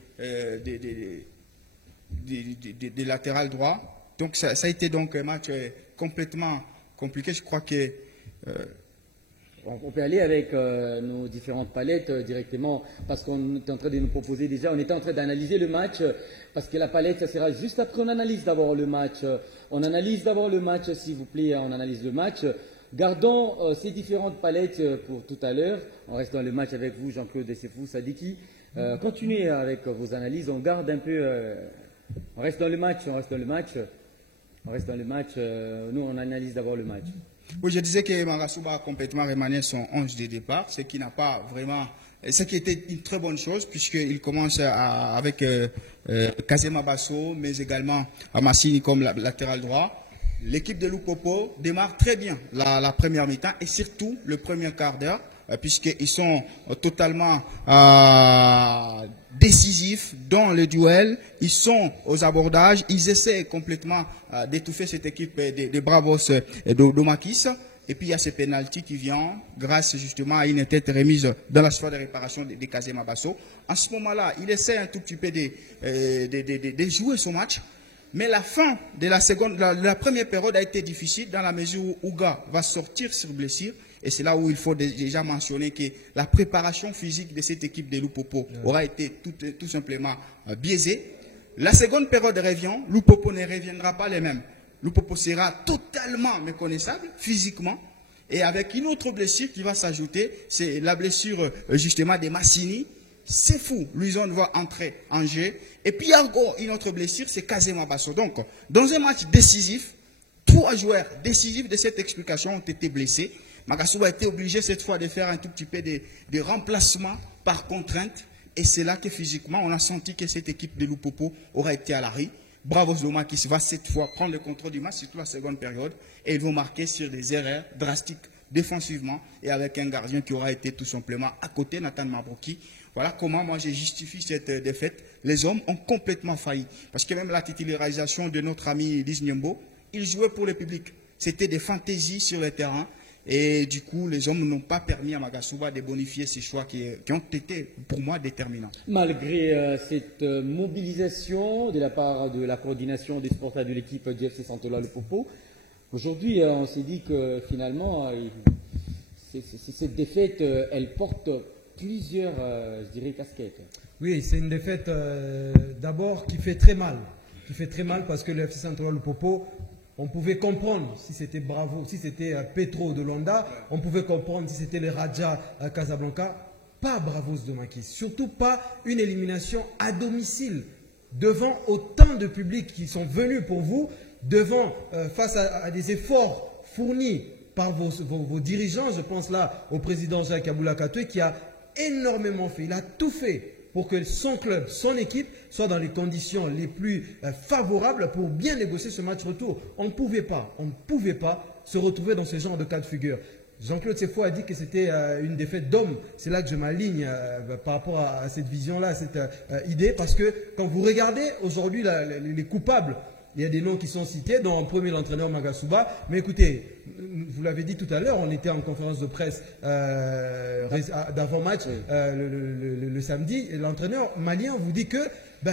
latérales droits. Donc ça a été donc un match complètement compliqué. Je crois que... On peut aller avec nos différentes palettes directement, parce qu'on est en train de nous proposer déjà, on était en train d'analyser le match, parce que la palette, ça sera juste après, on analyse d'abord le match. On analyse d'abord le match, s'il vous plaît, on analyse le match. Gardons ces différentes palettes pour tout à l'heure. On reste dans le match avec vous, Jean-Claude Sefou Sadiki. Continuez avec vos analyses, on garde un peu... on reste dans le match, on reste dans le match. On reste dans le match, nous on analyse d'abord le match. Oui, je disais que Magasuba a complètement remanié son 11 de départ, ce qui n'a pas vraiment, ce qui était une très bonne chose, puisqu'il commence avec Kazema Basso, mais également Massini comme latéral droit. L'équipe de Lupopo démarre très bien la première mi-temps et surtout le premier quart d'heure, puisqu'ils sont totalement décisifs dans le duel, ils sont aux abordages, ils essaient complètement d'étouffer cette équipe de Bravos d'Omakis. Et puis il y a ce pénalty qui vient grâce justement à une tête remise dans la surface de réparation de Kazema Basso. En ce moment-là, il essaie un tout petit peu de jouer son match. Mais la fin de la première période a été difficile dans la mesure où Ouga va sortir sur blessure. Et c'est là où il faut déjà mentionner que la préparation physique de cette équipe de Lupopo aura été tout simplement biaisée. La seconde période revient, Lupopo ne reviendra pas les mêmes. Lupopo sera totalement méconnaissable physiquement. Et avec une autre blessure qui va s'ajouter, c'est la blessure justement de Massini. C'est fou, Luison va entrer en jeu. Et puis il y a encore une autre blessure, c'est Kazema Basso. Donc, dans un match décisif, 3 joueurs décisifs de cette explication ont été blessés. Magasuba a été obligé cette fois de faire un tout petit peu de remplacement par contrainte. Et c'est là que physiquement, on a senti que cette équipe de Lupopo aura été à l'arrêt. Bravos Zoma qui va cette fois prendre le contrôle du match, surtout la seconde période. Et ils vont marquer sur des erreurs drastiques défensivement et avec un gardien qui aura été tout simplement à côté, Nathan Mabrouki. Voilà comment moi je justifie cette défaite. Les hommes ont complètement failli. Parce que même la titularisation de notre ami Liz Nyembo, Ils jouaient pour le public. C'était des fantaisies sur le terrain. Et du coup, les hommes n'ont pas permis à Magasuba de bonifier ces choix qui ont été, pour moi, déterminants. Malgré cette mobilisation de la part de la coordination des supporters de l'équipe du FC Saint-Éloi Le Popo, aujourd'hui, on s'est dit que finalement, cette défaite, elle porte plusieurs, je dirais, casquettes. Oui, c'est une défaite d'abord qui fait très mal. Qui fait très mal parce que le FC Saint-Éloi Le Popo, on pouvait comprendre si c'était Bravo, si c'était Petro de Londa, on pouvait comprendre si c'était le Raja Casablanca, pas Bravos de Maquis, surtout pas une élimination à domicile, devant autant de publics qui sont venus pour vous, devant, face à des efforts fournis par vos dirigeants, je pense là au président Jacques Aboula Katoué qui a énormément fait, il a tout fait pour que son club, son équipe, soit dans les conditions les plus favorables pour bien négocier ce match retour. On ne pouvait pas se retrouver dans ce genre de cas de figure. Jean-Claude Sefo a dit que c'était une défaite d'homme. C'est là que je m'aligne par rapport à cette vision-là, à cette idée, parce que quand vous regardez aujourd'hui les coupables, il y a des noms qui sont cités, dont en premier l'entraîneur Magasuba. Mais écoutez, vous l'avez dit tout à l'heure, on était en conférence de presse d'avant-match le samedi. L'entraîneur malien vous dit que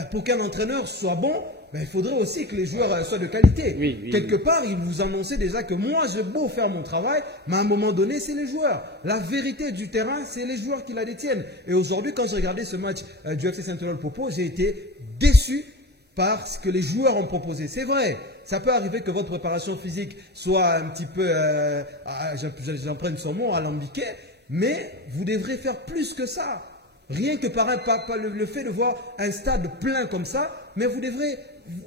pour qu'un entraîneur soit bon, il faudrait aussi que les joueurs soient de qualité. Oui, quelque part, il vous annonçait déjà que moi, j'ai beau faire mon travail, mais à un moment donné, c'est les joueurs. La vérité du terrain, c'est les joueurs qui la détiennent. Et aujourd'hui, quand j'ai regardé ce match du FC Saint-Éloi Le Popo, j'ai été déçu par ce que les joueurs ont proposé. C'est vrai, ça peut arriver que votre préparation physique soit un petit peu, j'emprunte son mot, alambiqué, mais vous devrez faire plus que ça. Rien que par le fait de voir un stade plein comme ça, mais vous devrez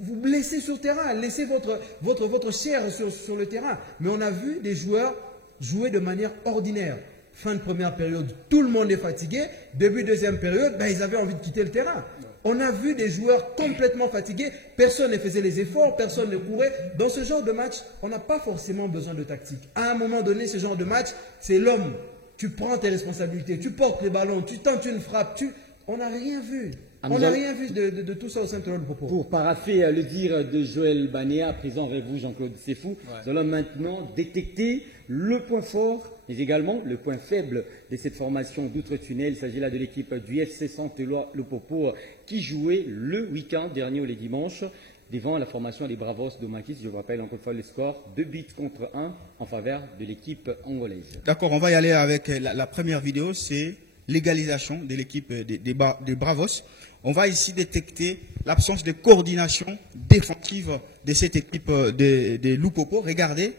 vous blesser sur le terrain, laisser votre chair sur le terrain. Mais on a vu des joueurs jouer de manière ordinaire. Fin de première période, tout le monde est fatigué. Début deuxième période, ils avaient envie de quitter le terrain. On a vu des joueurs complètement fatigués, personne ne faisait les efforts, personne ne courait. Dans ce genre de match, on n'a pas forcément besoin de tactique. À un moment donné, ce genre de match, c'est l'homme. Tu prends tes responsabilités, tu portes les ballons, tu tentes une frappe. On n'a rien vu. On n'a rien vu de tout ça au Saint-Éloi Le Popo. Pour parapher le dire de Joël Banéa, présent avec vous, Jean-Claude Sefou, nous allons maintenant détecter le point fort, mais également le point faible de cette formation d'outre-tunnel. Il s'agit là de l'équipe du FC Saint-Éloi Le Popo qui jouait le week-end dernier ou les dimanches devant la formation des Bravos de Maquis. Je vous rappelle encore une fois le score, 2-1 en faveur de l'équipe angolaise. D'accord, on va y aller avec la première vidéo, c'est l'égalisation de l'équipe des Bravos. On va ici détecter l'absence de coordination défensive de cette équipe de Lupopo. Regardez,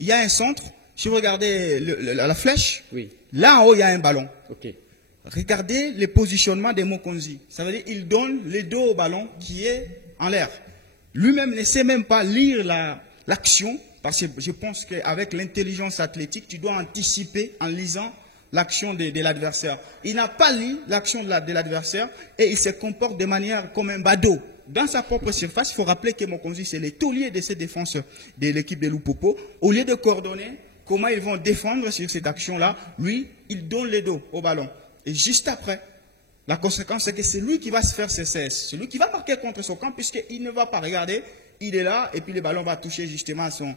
il y a un centre. Si vous regardez la flèche, oui. Là en haut, il y a un ballon. Okay. Regardez le positionnement de Mokonzi. Ça veut dire qu'il donne le dos au ballon qui est en l'air. Lui-même ne sait même pas lire l'action, parce que je pense qu'avec l'intelligence athlétique, tu dois anticiper en lisant l'action de l'adversaire. Il n'a pas lu l'action de l'adversaire et il se comporte de manière comme un badaud. Dans sa propre surface, il faut rappeler que Mokonzi, c'est le taulier de cette défense de l'équipe de Lupopo. Au lieu de coordonner comment ils vont défendre sur cette action-là, lui, il donne le dos au ballon. Et juste après, la conséquence, c'est que c'est lui qui va se faire ses cesses. C'est lui qui va marquer contre son camp puisqu'il ne va pas regarder. Il est là et puis le ballon va toucher justement son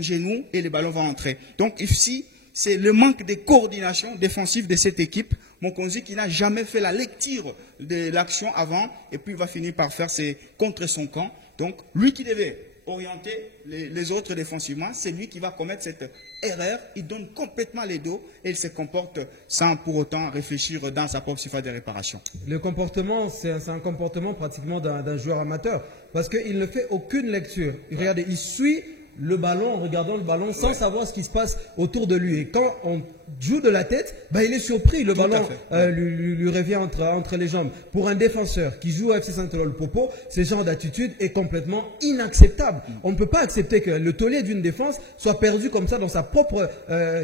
genou et le ballon va entrer. Donc ici, c'est le manque de coordination défensive de cette équipe. Mokonzi qui n'a jamais fait la lecture de l'action avant et puis il va finir par faire ses contre son camp. Donc lui qui devait orienter les autres défensivement, c'est lui qui va commettre cette erreur. Il donne complètement les dos et il se comporte sans pour autant réfléchir dans sa propre surface de réparation. Le comportement, c'est un comportement pratiquement d'un joueur amateur parce qu'il ne fait aucune lecture. Regardez, il suit le ballon en regardant le ballon sans savoir ce qui se passe autour de lui. Et quand on joue de la tête, il est surpris. Le ballon lui revient entre les jambes. Pour un défenseur qui joue à FC Saint-Éloi Le Popo, ce genre d'attitude est complètement inacceptable. On ne peut pas accepter que le taulier d'une défense soit perdu comme ça dans sa propre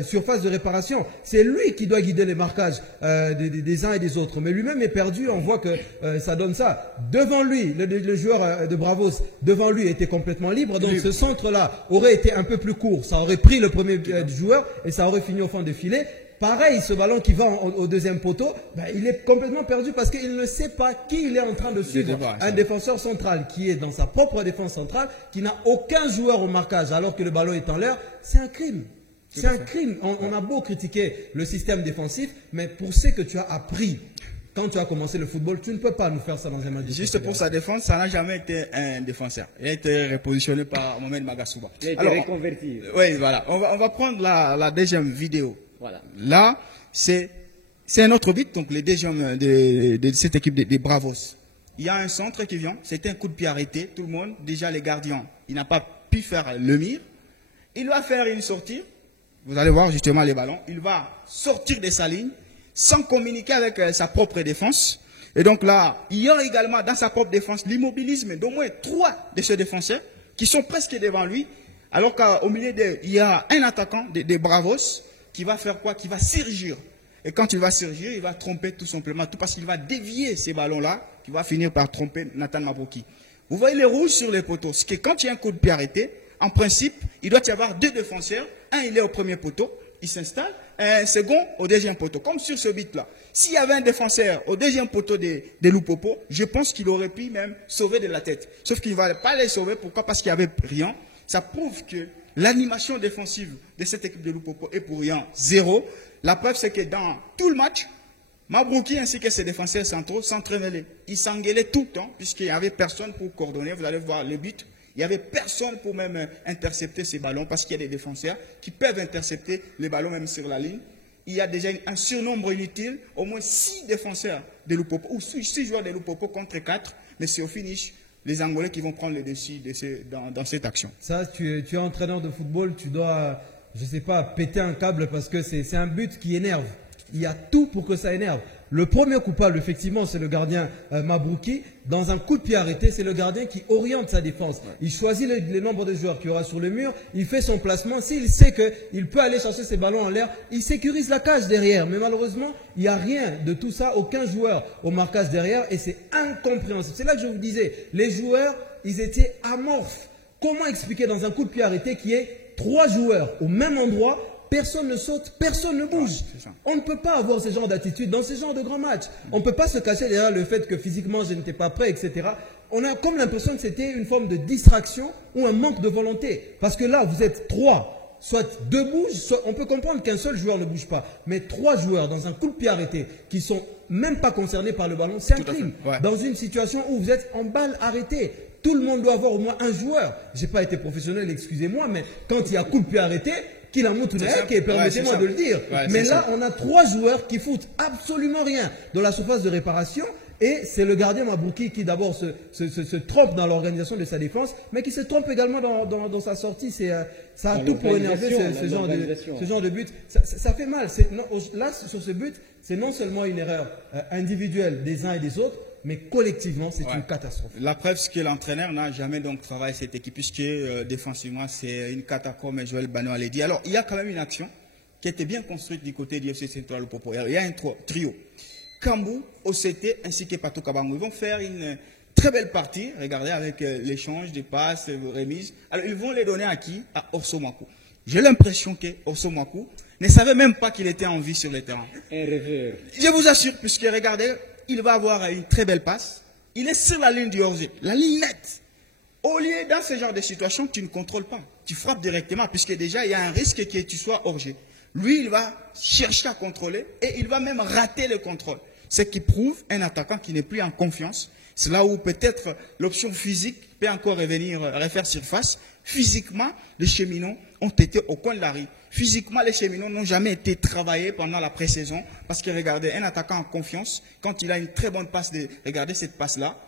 surface de réparation. C'est lui qui doit guider les marquages des uns et des autres. Mais lui-même est perdu. On voit que ça donne ça. Devant lui, le joueur de Bravos, devant lui était complètement libre. Donc ce centre-là aurait été un peu plus court. Ça aurait pris le premier joueur et ça aurait fini au fond des filets. pareil, ce ballon qui va au deuxième poteau, ben, il est complètement perdu parce qu'il ne sait pas qui il est en train de suivre. Un défenseur central qui est dans sa propre défense centrale, qui n'a aucun joueur au marquage alors que le ballon est en l'air, c'est un crime. C'est un crime. On a beau critiquer le système défensif, mais pour ce que tu as appris quand tu as commencé le football, tu ne peux pas nous faire ça dans un match. Juste pour sa défense, ça n'a jamais été un défenseur. Il a été repositionné par Mohamed Magasuba. Il a été reconverti. Oui, voilà. On va prendre la deuxième vidéo. Voilà. Là, c'est un autre but, donc le deuxième de cette équipe des Bravos. Il y a un centre qui vient, c'était un coup de pied arrêté. Tout le monde, déjà les gardiens, il n'a pas pu faire le mire. Il va faire une sortie. Vous allez voir justement les ballons. Il va sortir de sa ligne sans communiquer avec sa propre défense. Et donc là, il y a également dans sa propre défense l'immobilisme d'au moins 3 de ces défenseurs qui sont presque devant lui. Alors qu'au milieu, il y a un attaquant des Bravos qui va faire quoi? Qui va surgir. Et quand il va surgir, il va tromper tout simplement, tout parce qu'il va dévier ces ballons-là, qui va finir par tromper Nathan Mabroki. Vous voyez les rouges sur les poteaux. Ce qui est quand il y a un coup de pied arrêté, en principe, il doit y avoir 2 défenseurs. Un, il est au premier poteau, il s'installe. Un second au deuxième poteau, comme sur ce but-là. S'il y avait un défenseur au deuxième poteau de Lupopo, je pense qu'il aurait pu même sauver de la tête. Sauf qu'il ne va pas les sauver. Pourquoi? Parce qu'il n'y avait rien. Ça prouve que l'animation défensive de cette équipe de Lupopo est pour rien 0. La preuve, c'est que dans tout le match, Mabroki ainsi que ses défenseurs centraux s'entremêlaient. Ils s'engueulaient tout le temps, puisqu'il n'y avait personne pour coordonner. Vous allez voir le but. Il n'y avait personne pour même intercepter ces ballons parce qu'il y a des défenseurs qui peuvent intercepter les ballons même sur la ligne. Il y a déjà un surnombre inutile, au moins 6 défenseurs de Lupopo, ou 6 joueurs de Lupopo contre 4, mais c'est au finish les Angolais qui vont prendre le dessus dans cette action. Ça, tu es entraîneur de football, tu dois, je ne sais pas, péter un câble parce que c'est un but qui énerve. Il y a tout pour que ça énerve. Le premier coupable, effectivement, c'est le gardien Mabroki. Dans un coup de pied arrêté, c'est le gardien qui oriente sa défense. Il choisit le nombre de joueurs qu'il y aura sur le mur. Il fait son placement. S'il sait qu'il peut aller chercher ses ballons en l'air, il sécurise la cage derrière. Mais malheureusement, il n'y a rien de tout ça. Aucun joueur au marquage derrière. Et c'est incompréhensible. C'est là que je vous disais, les joueurs, ils étaient amorphes. Comment expliquer dans un coup de pied arrêté qu'il y ait 3 joueurs au même endroit? Personne ne saute, personne ne bouge. On ne peut pas avoir ce genre d'attitude dans ce genre de grands matchs. On ne peut pas se cacher derrière le fait que physiquement je n'étais pas prêt, etc. On a comme l'impression que c'était une forme de distraction ou un manque de volonté. Parce que là, vous êtes 3, soit 2 bougent, soit on peut comprendre qu'un seul joueur ne bouge pas. Mais 3 joueurs dans un coup de pied arrêté qui sont même pas concernés par le ballon, c'est un crime. Ouais. Dans une situation où vous êtes en balle arrêtée. Tout le monde doit avoir au moins un joueur. Je n'ai pas été professionnel, excusez-moi, mais quand il y a coup de pied arrêté, qu'il en monte une et permettez-moi de le dire. Ouais, mais là, on a 3 joueurs qui foutent absolument rien dans la surface de réparation. Et c'est le gardien Mabroki qui d'abord se trompe dans l'organisation de sa défense, mais qui se trompe également dans sa sortie. Ça a tout pour énerver ce genre de but. Ça fait mal. Là, sur ce but, c'est non seulement une erreur individuelle des uns et des autres, mais collectivement, c'est une catastrophe. La preuve, c'est que l'entraîneur n'a jamais donc travaillé cette équipe, puisque défensivement, c'est une catastrophe, comme Joël Bano l'a dit. Alors, il y a quand même une action qui était bien construite du côté du FC Central Lupopo. Il y a un trio. Kambou, OCT ainsi que Pato Kabango. Ils vont faire une très belle partie, regardez, avec l'échange des passes, remises. Alors, ils vont les donner à qui? À Orso Makou. J'ai l'impression que Orso Makou ne savait même pas qu'il était en vie sur le terrain. Un rêveur. Je vous assure, puisque regardez, il va avoir une très belle passe. Il est sur la ligne du hors-jeu, la ligne nette. Au lieu, dans ce genre de situation, tu ne contrôles pas. Tu frappes directement, puisque déjà, il y a un risque que tu sois hors-jeu. Lui, il va chercher à contrôler et il va même rater le contrôle. Ce qui prouve un attaquant qui n'est plus en confiance. C'est là où peut-être l'option physique peut encore refaire surface. Physiquement, les cheminots ont été au coin de la rue. Physiquement, les cheminots n'ont jamais été travaillés pendant la pré-saison. Parce que regardez, un attaquant en confiance, quand il a une très bonne passe, regardez cette passe-là,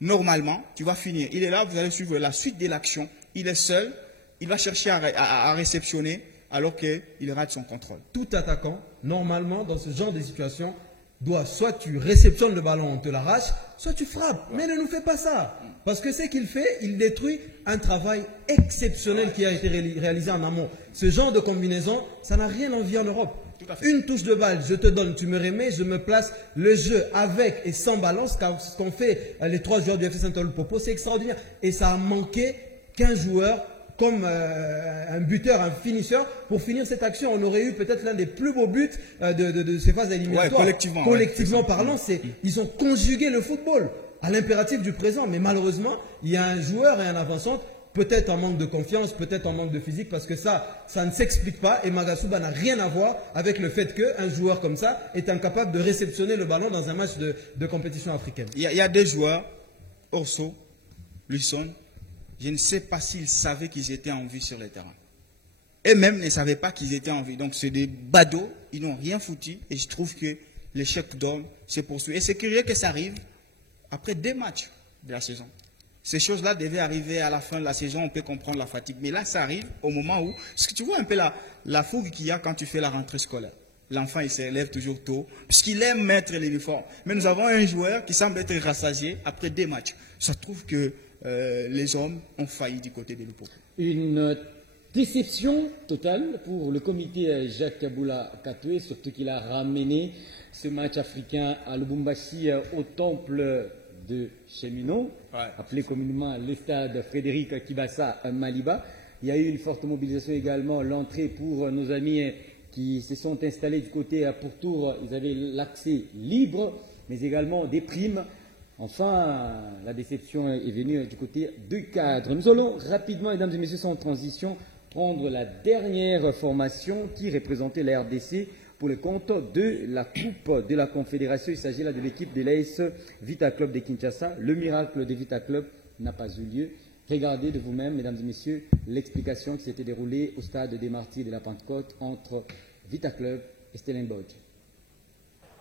normalement, tu vas finir. Il est là, vous allez suivre la suite de l'action. Il est seul, il va chercher à réceptionner alors qu'il rate son contrôle. Tout attaquant, normalement, dans ce genre de situation, doit soit tu réceptionnes le ballon, on te l'arrache, soit tu frappes. Mais ne nous fais pas ça. Parce que ce qu'il fait, il détruit un travail exceptionnel qui a été réalisé en amont. Ce genre de combinaison, ça n'a rien envie en Europe. Une touche de balle, je te donne, tu me remets, je me place. Le jeu avec et sans balance, car ce qu'ont fait les 3 joueurs du FC Central Lupopo, c'est extraordinaire. Et ça a manqué qu'un joueur comme un buteur, un finisseur. Pour finir cette action, on aurait eu peut-être l'un des plus beaux buts de ces phases éliminatoires. Ouais, collectivement parlant, ils ont conjugué le football à l'impératif du présent. Mais malheureusement, il y a un joueur et un avant-centre, peut-être en manque de confiance, peut-être en manque de physique, parce que ça ne s'explique pas. Et Magasuba n'a rien à voir avec le fait qu'un joueur comme ça est incapable de réceptionner le ballon dans un match de compétition africaine. Il y a des joueurs, Orso, Luisson, je ne sais pas s'ils savaient qu'ils étaient en vue sur le terrain. Eux-mêmes ne savaient pas qu'ils étaient en vue. Donc c'est des badauds, ils n'ont rien foutu. Et je trouve que l'échec d'homme se poursuit. Et c'est curieux que ça arrive après 2 matchs de la saison. Ces choses-là devaient arriver à la fin de la saison, on peut comprendre la fatigue. Mais là, ça arrive au moment où... Parce que tu vois un peu la fougue qu'il y a quand tu fais la rentrée scolaire. L'enfant, il se lève toujours tôt, puisqu'il aime mettre l'uniforme. Mais nous avons un joueur qui semble être rassasié après 2 matchs. Ça trouve que les hommes ont failli du côté de Lupopo. Une déception totale pour le comité Jacques Kaboula Katoué, surtout qu'il a ramené ce match africain à Lubumbashi au temple de Cheminot, appelé communément le stade Frédéric Kibasa Maliba. Il y a eu une forte mobilisation également, l'entrée pour nos amis qui se sont installés du côté à Pourtour. Ils avaient l'accès libre, mais également des primes. Enfin, la déception est venue du côté du cadre. Nous allons rapidement, mesdames et messieurs, sans transition, prendre la dernière formation qui représentait la RDC pour le compte de la Coupe de la Confédération. Il s'agit là de l'équipe de l'AS Vita Club de Kinshasa. Le miracle de Vita Club n'a pas eu lieu. Regardez de vous-même, mesdames et messieurs, l'explication qui s'était déroulée au stade des Martyrs de la Pentecôte entre Vita Club et Stellenbosch.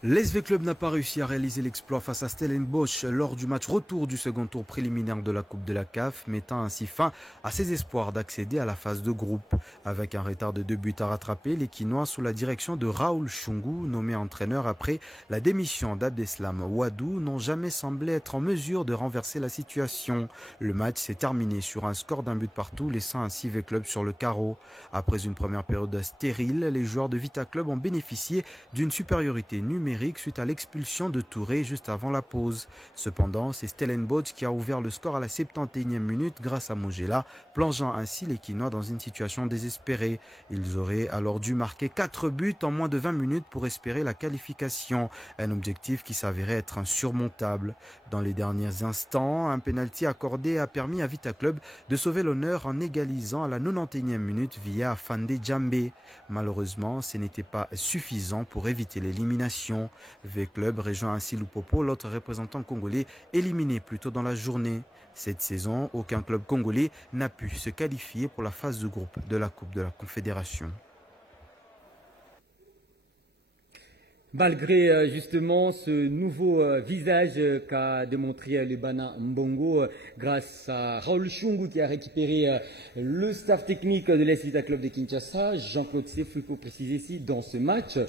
L'SV Club n'a pas réussi à réaliser l'exploit face à Stellenbosch lors du match retour du second tour préliminaire de la Coupe de la CAF, mettant ainsi fin à ses espoirs d'accéder à la phase de groupe. Avec un retard de 2 buts à rattraper, les Quinois, sous la direction de Raoul Chungu, nommé entraîneur après la démission d'Abdeslam Ouadou, n'ont jamais semblé être en mesure de renverser la situation. Le match s'est terminé sur un score d'1 but partout, laissant ainsi SV Club sur le carreau. Après une première période stérile, les joueurs de Vita Club ont bénéficié d'une supériorité numérique suite à l'expulsion de Touré juste avant la pause. Cependant, c'est Stellenbosch qui a ouvert le score à la 71e minute grâce à Mogela, plongeant ainsi les Quinois dans une situation désespérée. Ils auraient alors dû marquer 4 buts en moins de 20 minutes pour espérer la qualification, un objectif qui s'avérait être insurmontable. Dans les derniers instants, un pénalty accordé a permis à Vita Club de sauver l'honneur en égalisant à la 91e minute via Fande Djambé. Malheureusement, ce n'était pas suffisant pour éviter l'élimination. V-Club rejoint ainsi Lupopo, l'autre représentant congolais éliminé plus tôt dans la journée. Cette saison, aucun club congolais n'a pu se qualifier pour la phase de groupe de la Coupe de la Confédération. Malgré justement ce nouveau visage qu'a démontré Lebana Mbongo grâce à Raoul Chungu qui a récupéré le staff technique de l'AS Vita Club de Kinshasa, Jean-Claude Sefou pour préciser ici dans ce match.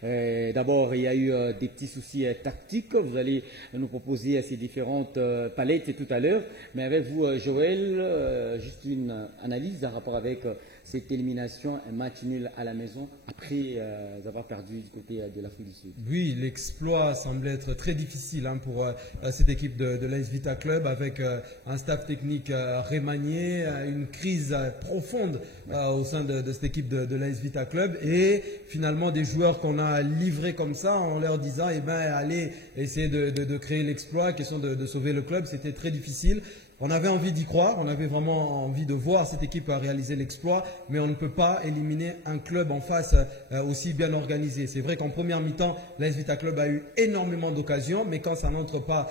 D'abord, il y a eu des petits soucis tactiques. Vous allez nous proposer ces différentes palettes tout à l'heure. Mais avec vous, Joël, juste une analyse en rapport avec cette élimination, un match nul à la maison après avoir perdu du côté de l'Afrique du Sud. Oui, l'exploit semblait être très difficile pour cette équipe de l'AS Vita Club avec un staff technique remanié, une crise profonde au sein de cette équipe de l'AS Vita Club et finalement des joueurs qu'on a livrés comme ça en leur disant eh ben, allez essayer de créer l'exploit, question de sauver le club. C'était très difficile. On avait envie d'y croire, on avait vraiment envie de voir cette équipe réaliser l'exploit, mais on ne peut pas éliminer un club en face aussi bien organisé. C'est vrai qu'en première mi-temps, l'AS Vita Club a eu énormément d'occasions, mais quand ça n'entre pas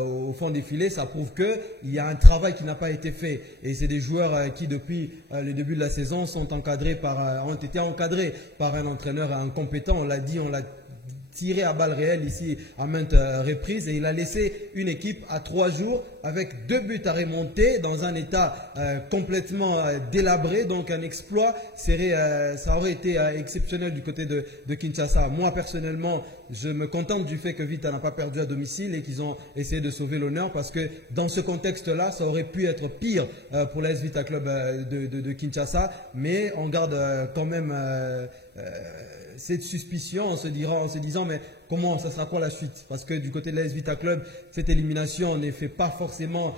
au fond des filets, ça prouve qu'il y a un travail qui n'a pas été fait. Et c'est des joueurs qui, depuis le début de la saison, ont été encadrés par un entraîneur incompétent. On l'a dit, on l'a tiré à balles réelles ici à maintes reprises et il a laissé une équipe à 3 jours avec 2 buts à remonter dans un état complètement délabré. Donc un exploit ça aurait été exceptionnel du côté de Kinshasa. Moi personnellement, je me contente du fait que Vita n'a pas perdu à domicile et qu'ils ont essayé de sauver l'honneur parce que dans ce contexte-là, ça aurait pu être pire pour l'AS Vita Club de Kinshasa. Mais on garde quand même cette suspicion en se disant mais comment ça sera quoi la suite? Parce que du côté de l'AS Vita Club, cette élimination ne fait pas forcément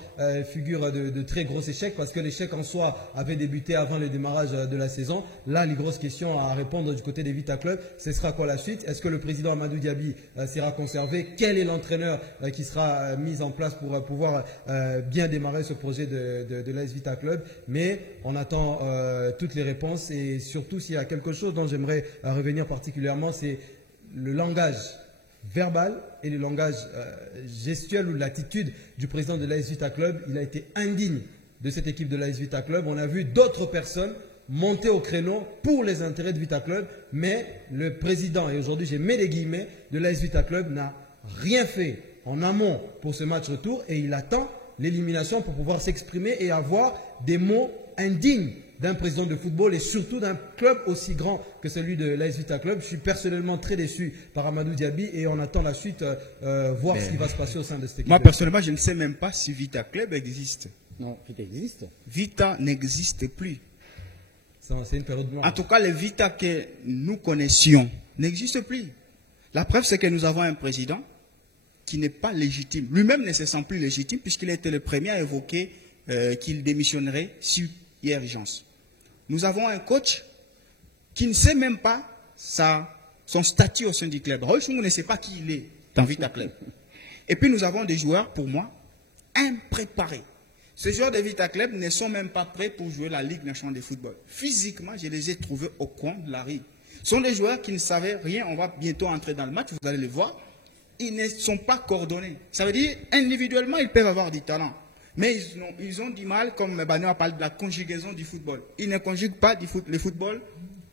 figure de très gros échecs, parce que l'échec en soi avait débuté avant le démarrage de la saison. Là, les grosses questions à répondre du côté des Vita Club, ce sera quoi la suite? Est-ce que le président Amadou Diaby sera conservé? Quel est l'entraîneur qui sera mis en place pour pouvoir bien démarrer ce projet de l'AS Vita Club? Mais on attend toutes les réponses, et surtout s'il y a quelque chose dont j'aimerais revenir particulièrement, c'est le langage verbal et le langage gestuel ou l'attitude du président de l'AS Vita Club. Il a été indigne de cette équipe de l'AS Vita Club. On a vu d'autres personnes monter au créneau pour les intérêts de Vita Club, mais le président, et aujourd'hui j'ai mis les guillemets, de l'AS Vita Club n'a rien fait en amont pour ce match retour, et il attend l'élimination pour pouvoir s'exprimer et avoir des mots indignes d'un président de football, et surtout d'un club aussi grand que celui de l'AS Vita Club. Je suis personnellement très déçu par Amadou Diaby, et on attend la suite, voir ce qui va se passer au sein de cette équipe. Moi, personnellement, je ne sais même pas si Vita Club existe. Non, Vita existe. Vita n'existe plus. C'est une période blanche. En tout cas, le Vita que nous connaissions n'existe plus. La preuve, c'est que nous avons un président qui n'est pas légitime. Lui-même ne se sent plus légitime, puisqu'il a été le premier à évoquer qu'il démissionnerait sur urgence. Nous avons un coach qui ne sait même pas son statut au sein du club. Rochon ne sait pas qui il est dans Vita Club. Et puis nous avons des joueurs, pour moi, impréparés. Ces joueurs de Vita Club ne sont même pas prêts pour jouer la Ligue nationale de football. Physiquement, je les ai trouvés au coin de la rue. Ce sont des joueurs qui ne savaient rien. On va bientôt entrer dans le match, vous allez le voir. Ils ne sont pas coordonnés. Ça veut dire, individuellement, ils peuvent avoir du talent. Mais ils ont du mal, comme Banoît parle de la conjugaison du football. Ils ne conjuguent pas le football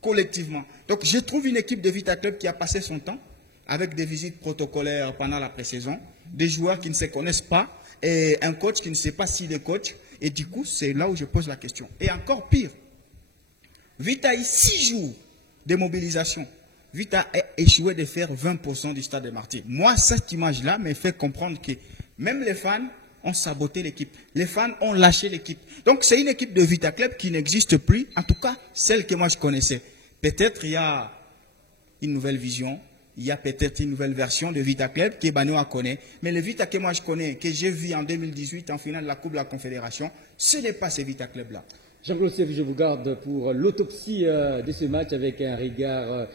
collectivement. Donc, je trouve une équipe de Vita Club qui a passé son temps avec des visites protocolaires pendant la pré-saison, des joueurs qui ne se connaissent pas, et un coach qui ne sait pas s'il est coach. Et du coup, c'est là où je pose la question. Et encore pire, Vita a eu 6 jours de mobilisation. Vita a échoué de faire 20% du stade de Martyrs. Moi, cette image-là me fait comprendre que même les fans ont saboté l'équipe. Les fans ont lâché l'équipe. Donc, c'est une équipe de Vita Club qui n'existe plus. En tout cas, celle que moi je connaissais. Peut-être il y a une nouvelle vision. Il y a peut-être une nouvelle version de Vita Club que Banoît connaît. Mais le Vita que moi je connais, que j'ai vu en 2018 en finale de la Coupe de la Confédération, ce n'est pas ce Vita Club-là. Jean-Claude Seff, je vous garde pour l'autopsie de ce match avec un regard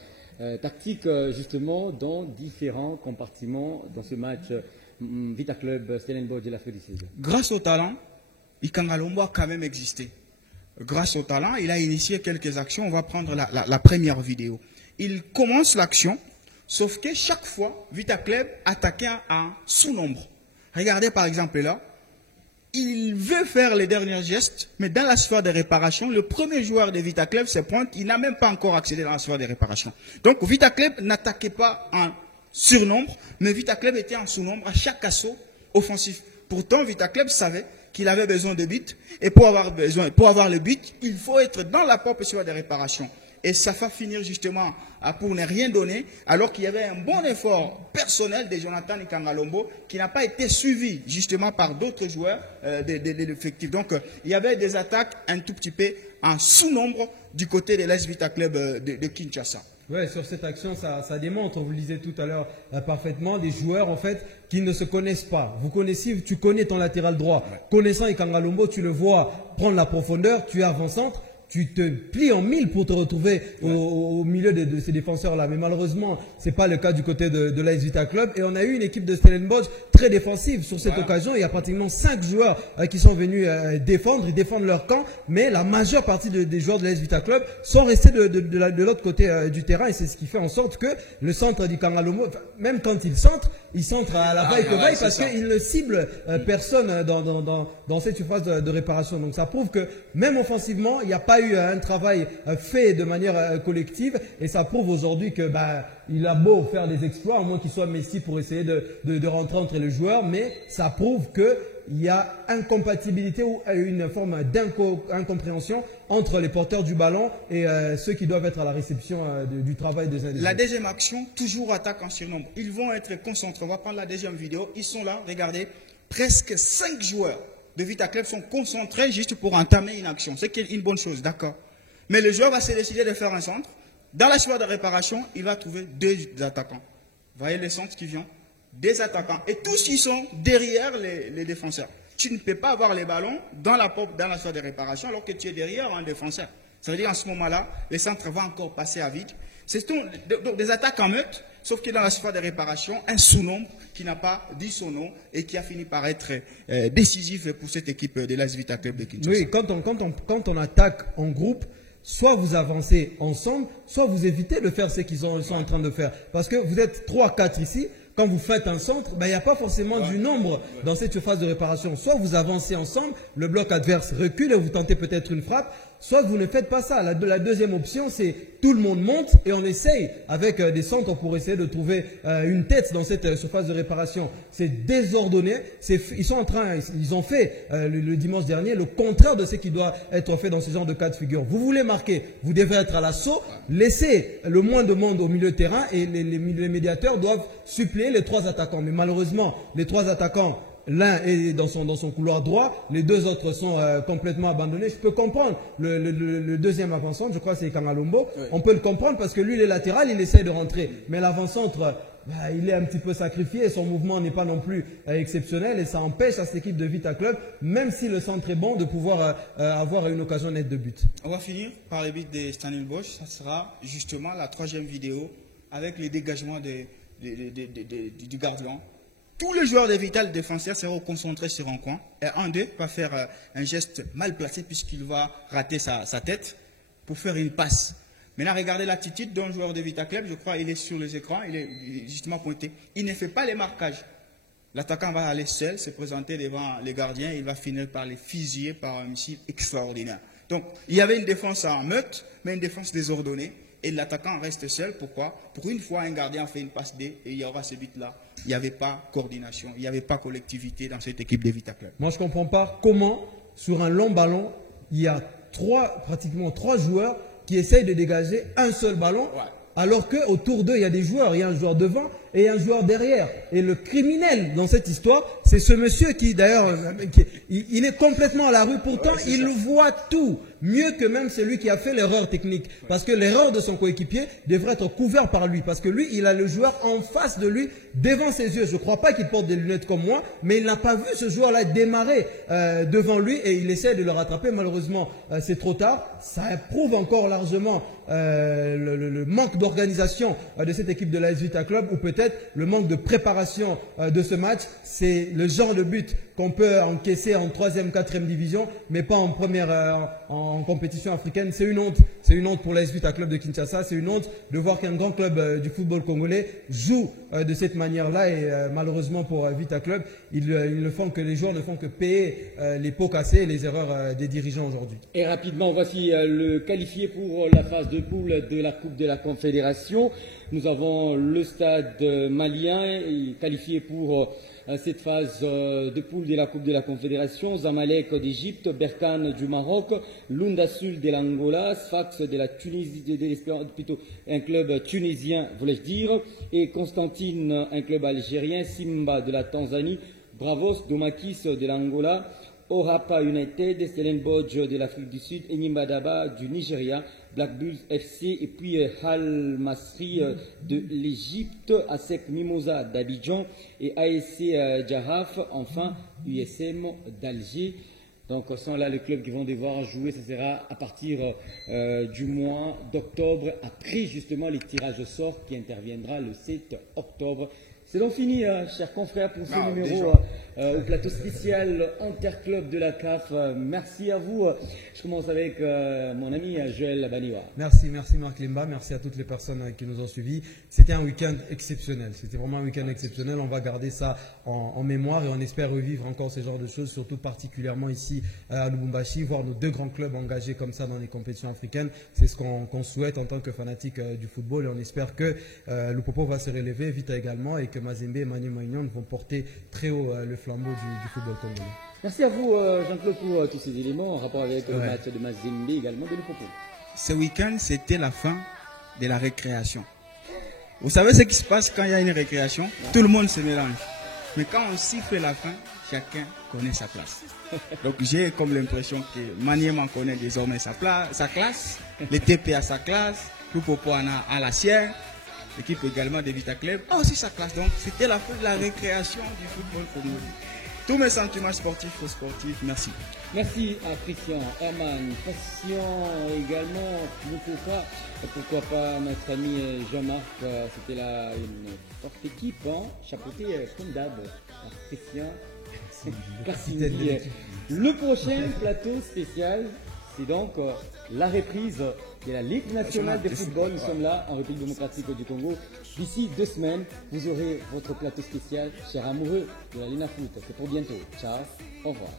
tactique justement dans différents compartiments dans ce match Vita Club Stellenbosch de la fin de saison. Grâce au talent, Ikanga Lombo a quand même existé. Grâce au talent, il a initié quelques actions. On va prendre la première vidéo. Il commence l'action, sauf que chaque fois, Vita Club attaquait en sous-nombre. Regardez par exemple là, il veut faire les derniers gestes, mais dans la sphère de réparation, le premier joueur de Vita Club se pointe, il n'a même pas encore accédé dans la sphère de réparation. Donc Vita Club n'attaquait pas en surnombre, mais Vita Club était en sous-nombre à chaque assaut offensif. Pourtant, Vita Club savait qu'il avait besoin de buts, et pour avoir le but, il faut être dans la propre sphère de réparation. Et ça va finir justement pour ne rien donner, alors qu'il y avait un bon effort personnel de Jonathan Ikanga Lombo qui n'a pas été suivi justement par d'autres joueurs de l'effectif. Donc il y avait des attaques un tout petit peu en sous-nombre du côté de l'AS Vita Club de Kinshasa. Oui, sur cette action, ça démontre, vous le disiez tout à l'heure parfaitement, des joueurs en fait qui ne se connaissent pas. Tu connais ton latéral droit. Ouais. Connaissant Ikanga Lombo, tu le vois prendre la profondeur, tu es avant-centre. Tu te plies en mille pour te retrouver au milieu de ces défenseurs-là. Mais malheureusement, ce n'est pas le cas du côté de l'AS Vita Club. Et on a eu une équipe de Stellenbosch très défensive sur cette occasion. Il y a pratiquement 5 joueurs qui sont venus défendre. Ils défendent leur camp. Mais la majeure partie des joueurs de l'AS Vita Club sont restés de l'autre côté du terrain. Et c'est ce qui fait en sorte que le centre du Kangalomo, même quand il centre à la vaille parce qu'il ne cible personne dans cette surface de réparation. Donc ça prouve que même offensivement, il n'y a pas eu un travail fait de manière collective, et ça prouve aujourd'hui que il a beau faire des exploits, à moins qu'il soit Messi pour essayer de rentrer entre les joueurs, mais ça prouve qu'il y a incompatibilité ou une forme d'incompréhension entre les porteurs du ballon et ceux qui doivent être à la réception du travail des individus. La deuxième action, toujours attaque en surnombre. Ils vont être concentrés. On va prendre la deuxième vidéo. Ils sont là, regardez, presque 5 joueurs de Vita Club sont concentrés juste pour entamer une action. C'est une bonne chose, d'accord. Mais le joueur va se décider de faire un centre. Dans la sphère de réparation, il va trouver 2 attaquants. voyez les centres qui viennent, des attaquants, et tous ils sont derrière les défenseurs. Tu ne peux pas avoir les ballons dans la surface de réparation alors que tu es derrière un défenseur. Ça veut dire en ce moment-là, les centres vont encore passer à vide. C'est donc des attaques en meute, sauf que dans la surface de réparation, un sous-nombre qui n'a pas dit son nom et qui a fini par être décisif pour cette équipe de l'AS Vita Club de Kinshasa. Oui, quand on attaque en groupe, soit vous avancez ensemble, soit vous évitez de faire ce qu'ils sont en train de faire. Parce que vous êtes 3-4 ici. Quand vous faites un centre, il n'y a pas forcément du nombre dans cette phase de réparation. Soit vous avancez ensemble, le bloc adverse recule et vous tentez peut-être une frappe, soit vous ne faites pas ça. La deuxième option, c'est tout le monde monte et on essaye avec des centres pour essayer de trouver une tête dans cette surface de réparation. C'est désordonné. Ils ont fait le dimanche dernier le contraire de ce qui doit être fait dans ce genre de cas de figure. Vous voulez marquer, vous devez être à l'assaut, laissez le moins de monde au milieu de terrain et les médiateurs doivent suppléer les 3 attaquants. Mais malheureusement, les 3 attaquants, l'un est dans son couloir droit, les 2 autres sont complètement abandonnés. Je peux comprendre le deuxième avant-centre, je crois que c'est Kangalombo. Oui. On peut le comprendre parce que lui, il est latéral, il essaie de rentrer. Mais l'avant-centre, il est un petit peu sacrifié, son mouvement n'est pas non plus exceptionnel et ça empêche à cette équipe de Vita Club, même si le centre est bon, de pouvoir avoir une occasion nette de but. On va finir par les buts de Stellenbosch. Ça sera justement la 3e vidéo avec les dégagements du gardien. Tous les joueurs de Vital défenseurs seront concentrés sur un coin et un d'eux va faire un geste mal placé puisqu'il va rater sa tête pour faire une passe. Maintenant, regardez l'attitude d'un joueur de Vita Club. Je crois qu'il est sur les écrans, il est justement pointé. Il ne fait pas les marquages. L'attaquant va aller seul, se présenter devant les gardiens et il va finir par les fusiller par un missile extraordinaire. Donc, il y avait une défense en meute, mais une défense désordonnée. Et l'attaquant reste seul. Pourquoi? Pour une fois, un gardien fait une passe D et il y aura ce but-là. Il n'y avait pas coordination, il n'y avait pas collectivité dans cette équipe de Vita Club. Moi, je ne comprends pas comment, sur un long ballon, il y a pratiquement 3 joueurs qui essayent de dégager un seul ballon, alors qu'autour d'eux, il y a des joueurs. Il y a un joueur devant et un joueur derrière. Et le criminel dans cette histoire, c'est ce monsieur qui, d'ailleurs, il est complètement à la rue. Pourtant, il voit tout. Mieux que même celui qui a fait l'erreur technique. Parce que l'erreur de son coéquipier devrait être couverte par lui. Parce que lui, il a le joueur en face de lui, devant ses yeux. Je ne crois pas qu'il porte des lunettes comme moi, mais il n'a pas vu ce joueur-là démarrer devant lui et il essaie de le rattraper. Malheureusement, c'est trop tard. Ça prouve encore largement le manque d'organisation de cette équipe de l'AS Vita Club ou peut-être le manque de préparation de ce match. C'est le genre de but qu'on peut encaisser en 3e, 4e division, mais pas en en compétition africaine. C'est une honte. C'est une honte pour l'AS Vita Club de Kinshasa. C'est une honte de voir qu'un grand club du football congolais joue de cette manière-là. Et malheureusement pour Vita Club, les joueurs ne font que payer les pots cassés et les erreurs des dirigeants aujourd'hui. Et rapidement, voici le qualifié pour la phase de poule de la Coupe de la Confédération. Nous avons le stade malien qualifié pour cette phase de poule de la Coupe de la Confédération. Zamalek d'Égypte, Berkane du Maroc, Lundasul de l'Angola, Sfax de la Tunisie, plutôt un club tunisien, voulais-je dire, et Constantine, un club algérien, Simba de la Tanzanie, Bravos Domakis de l'Angola, Orapa United, Stellenbosch de l'Afrique du Sud, Enyimba du Nigeria, Black Bulls FC et puis Al Masri de l'Égypte, ASEC Mimosa d'Abidjan et ASC Jarraf, enfin USM d'Alger. Donc ce sont là les clubs qui vont devoir jouer, ça sera à partir du mois d'octobre, après justement les tirages au sort qui interviendra le 7 octobre. C'est donc fini, chers confrères, pour ce numéro au plateau spécial Interclub de la CAF. Merci à vous. Je commence avec mon ami Joël Baniwa. Merci Marc Limba. Merci à toutes les personnes qui nous ont suivis. C'était un week-end exceptionnel. C'était vraiment un week-end exceptionnel. On va garder ça en mémoire et on espère revivre encore ce genre de choses, surtout particulièrement ici à Lubumbashi, voir nos 2 grands clubs engagés comme ça dans les compétitions africaines. C'est ce qu'on souhaite en tant que fanatique du football et on espère que Lupopo va se relever, Vita également, et que Mazembe et Manu Magnon vont porter très haut le flambeau du football congolais. Merci à vous Jean-Claude pour tous ces éléments en rapport avec le match de Mazembe également de Lupopo. Ce week-end, c'était la fin de la récréation. Vous savez ce qui se passe quand il y a une récréation? Tout le monde se mélange. Mais quand on siffle la fin, chacun connaît sa place. Donc j'ai comme l'impression que Maniema connaît désormais sa classe, le TP a sa classe, Lupopo a la sienne. l'équipe également des Vita Club a aussi sa classe. Donc c'était la fin de la récréation du football congolais. Tous mes sentiments sportifs aux sportifs, merci. Merci à Christian, Herman, Patient également, pourquoi pas notre ami Jean-Marc, c'était là une forte équipe, hein, chapeauté comme d'hab par Christian. Le prochain plateau spécial, c'est donc la reprise de la Ligue nationale de football. Nous sommes là en République démocratique du Congo. D'ici 2 semaines, vous aurez votre plateau spécial, chers amoureux de la Lina Foot. C'est pour bientôt. Ciao, au revoir.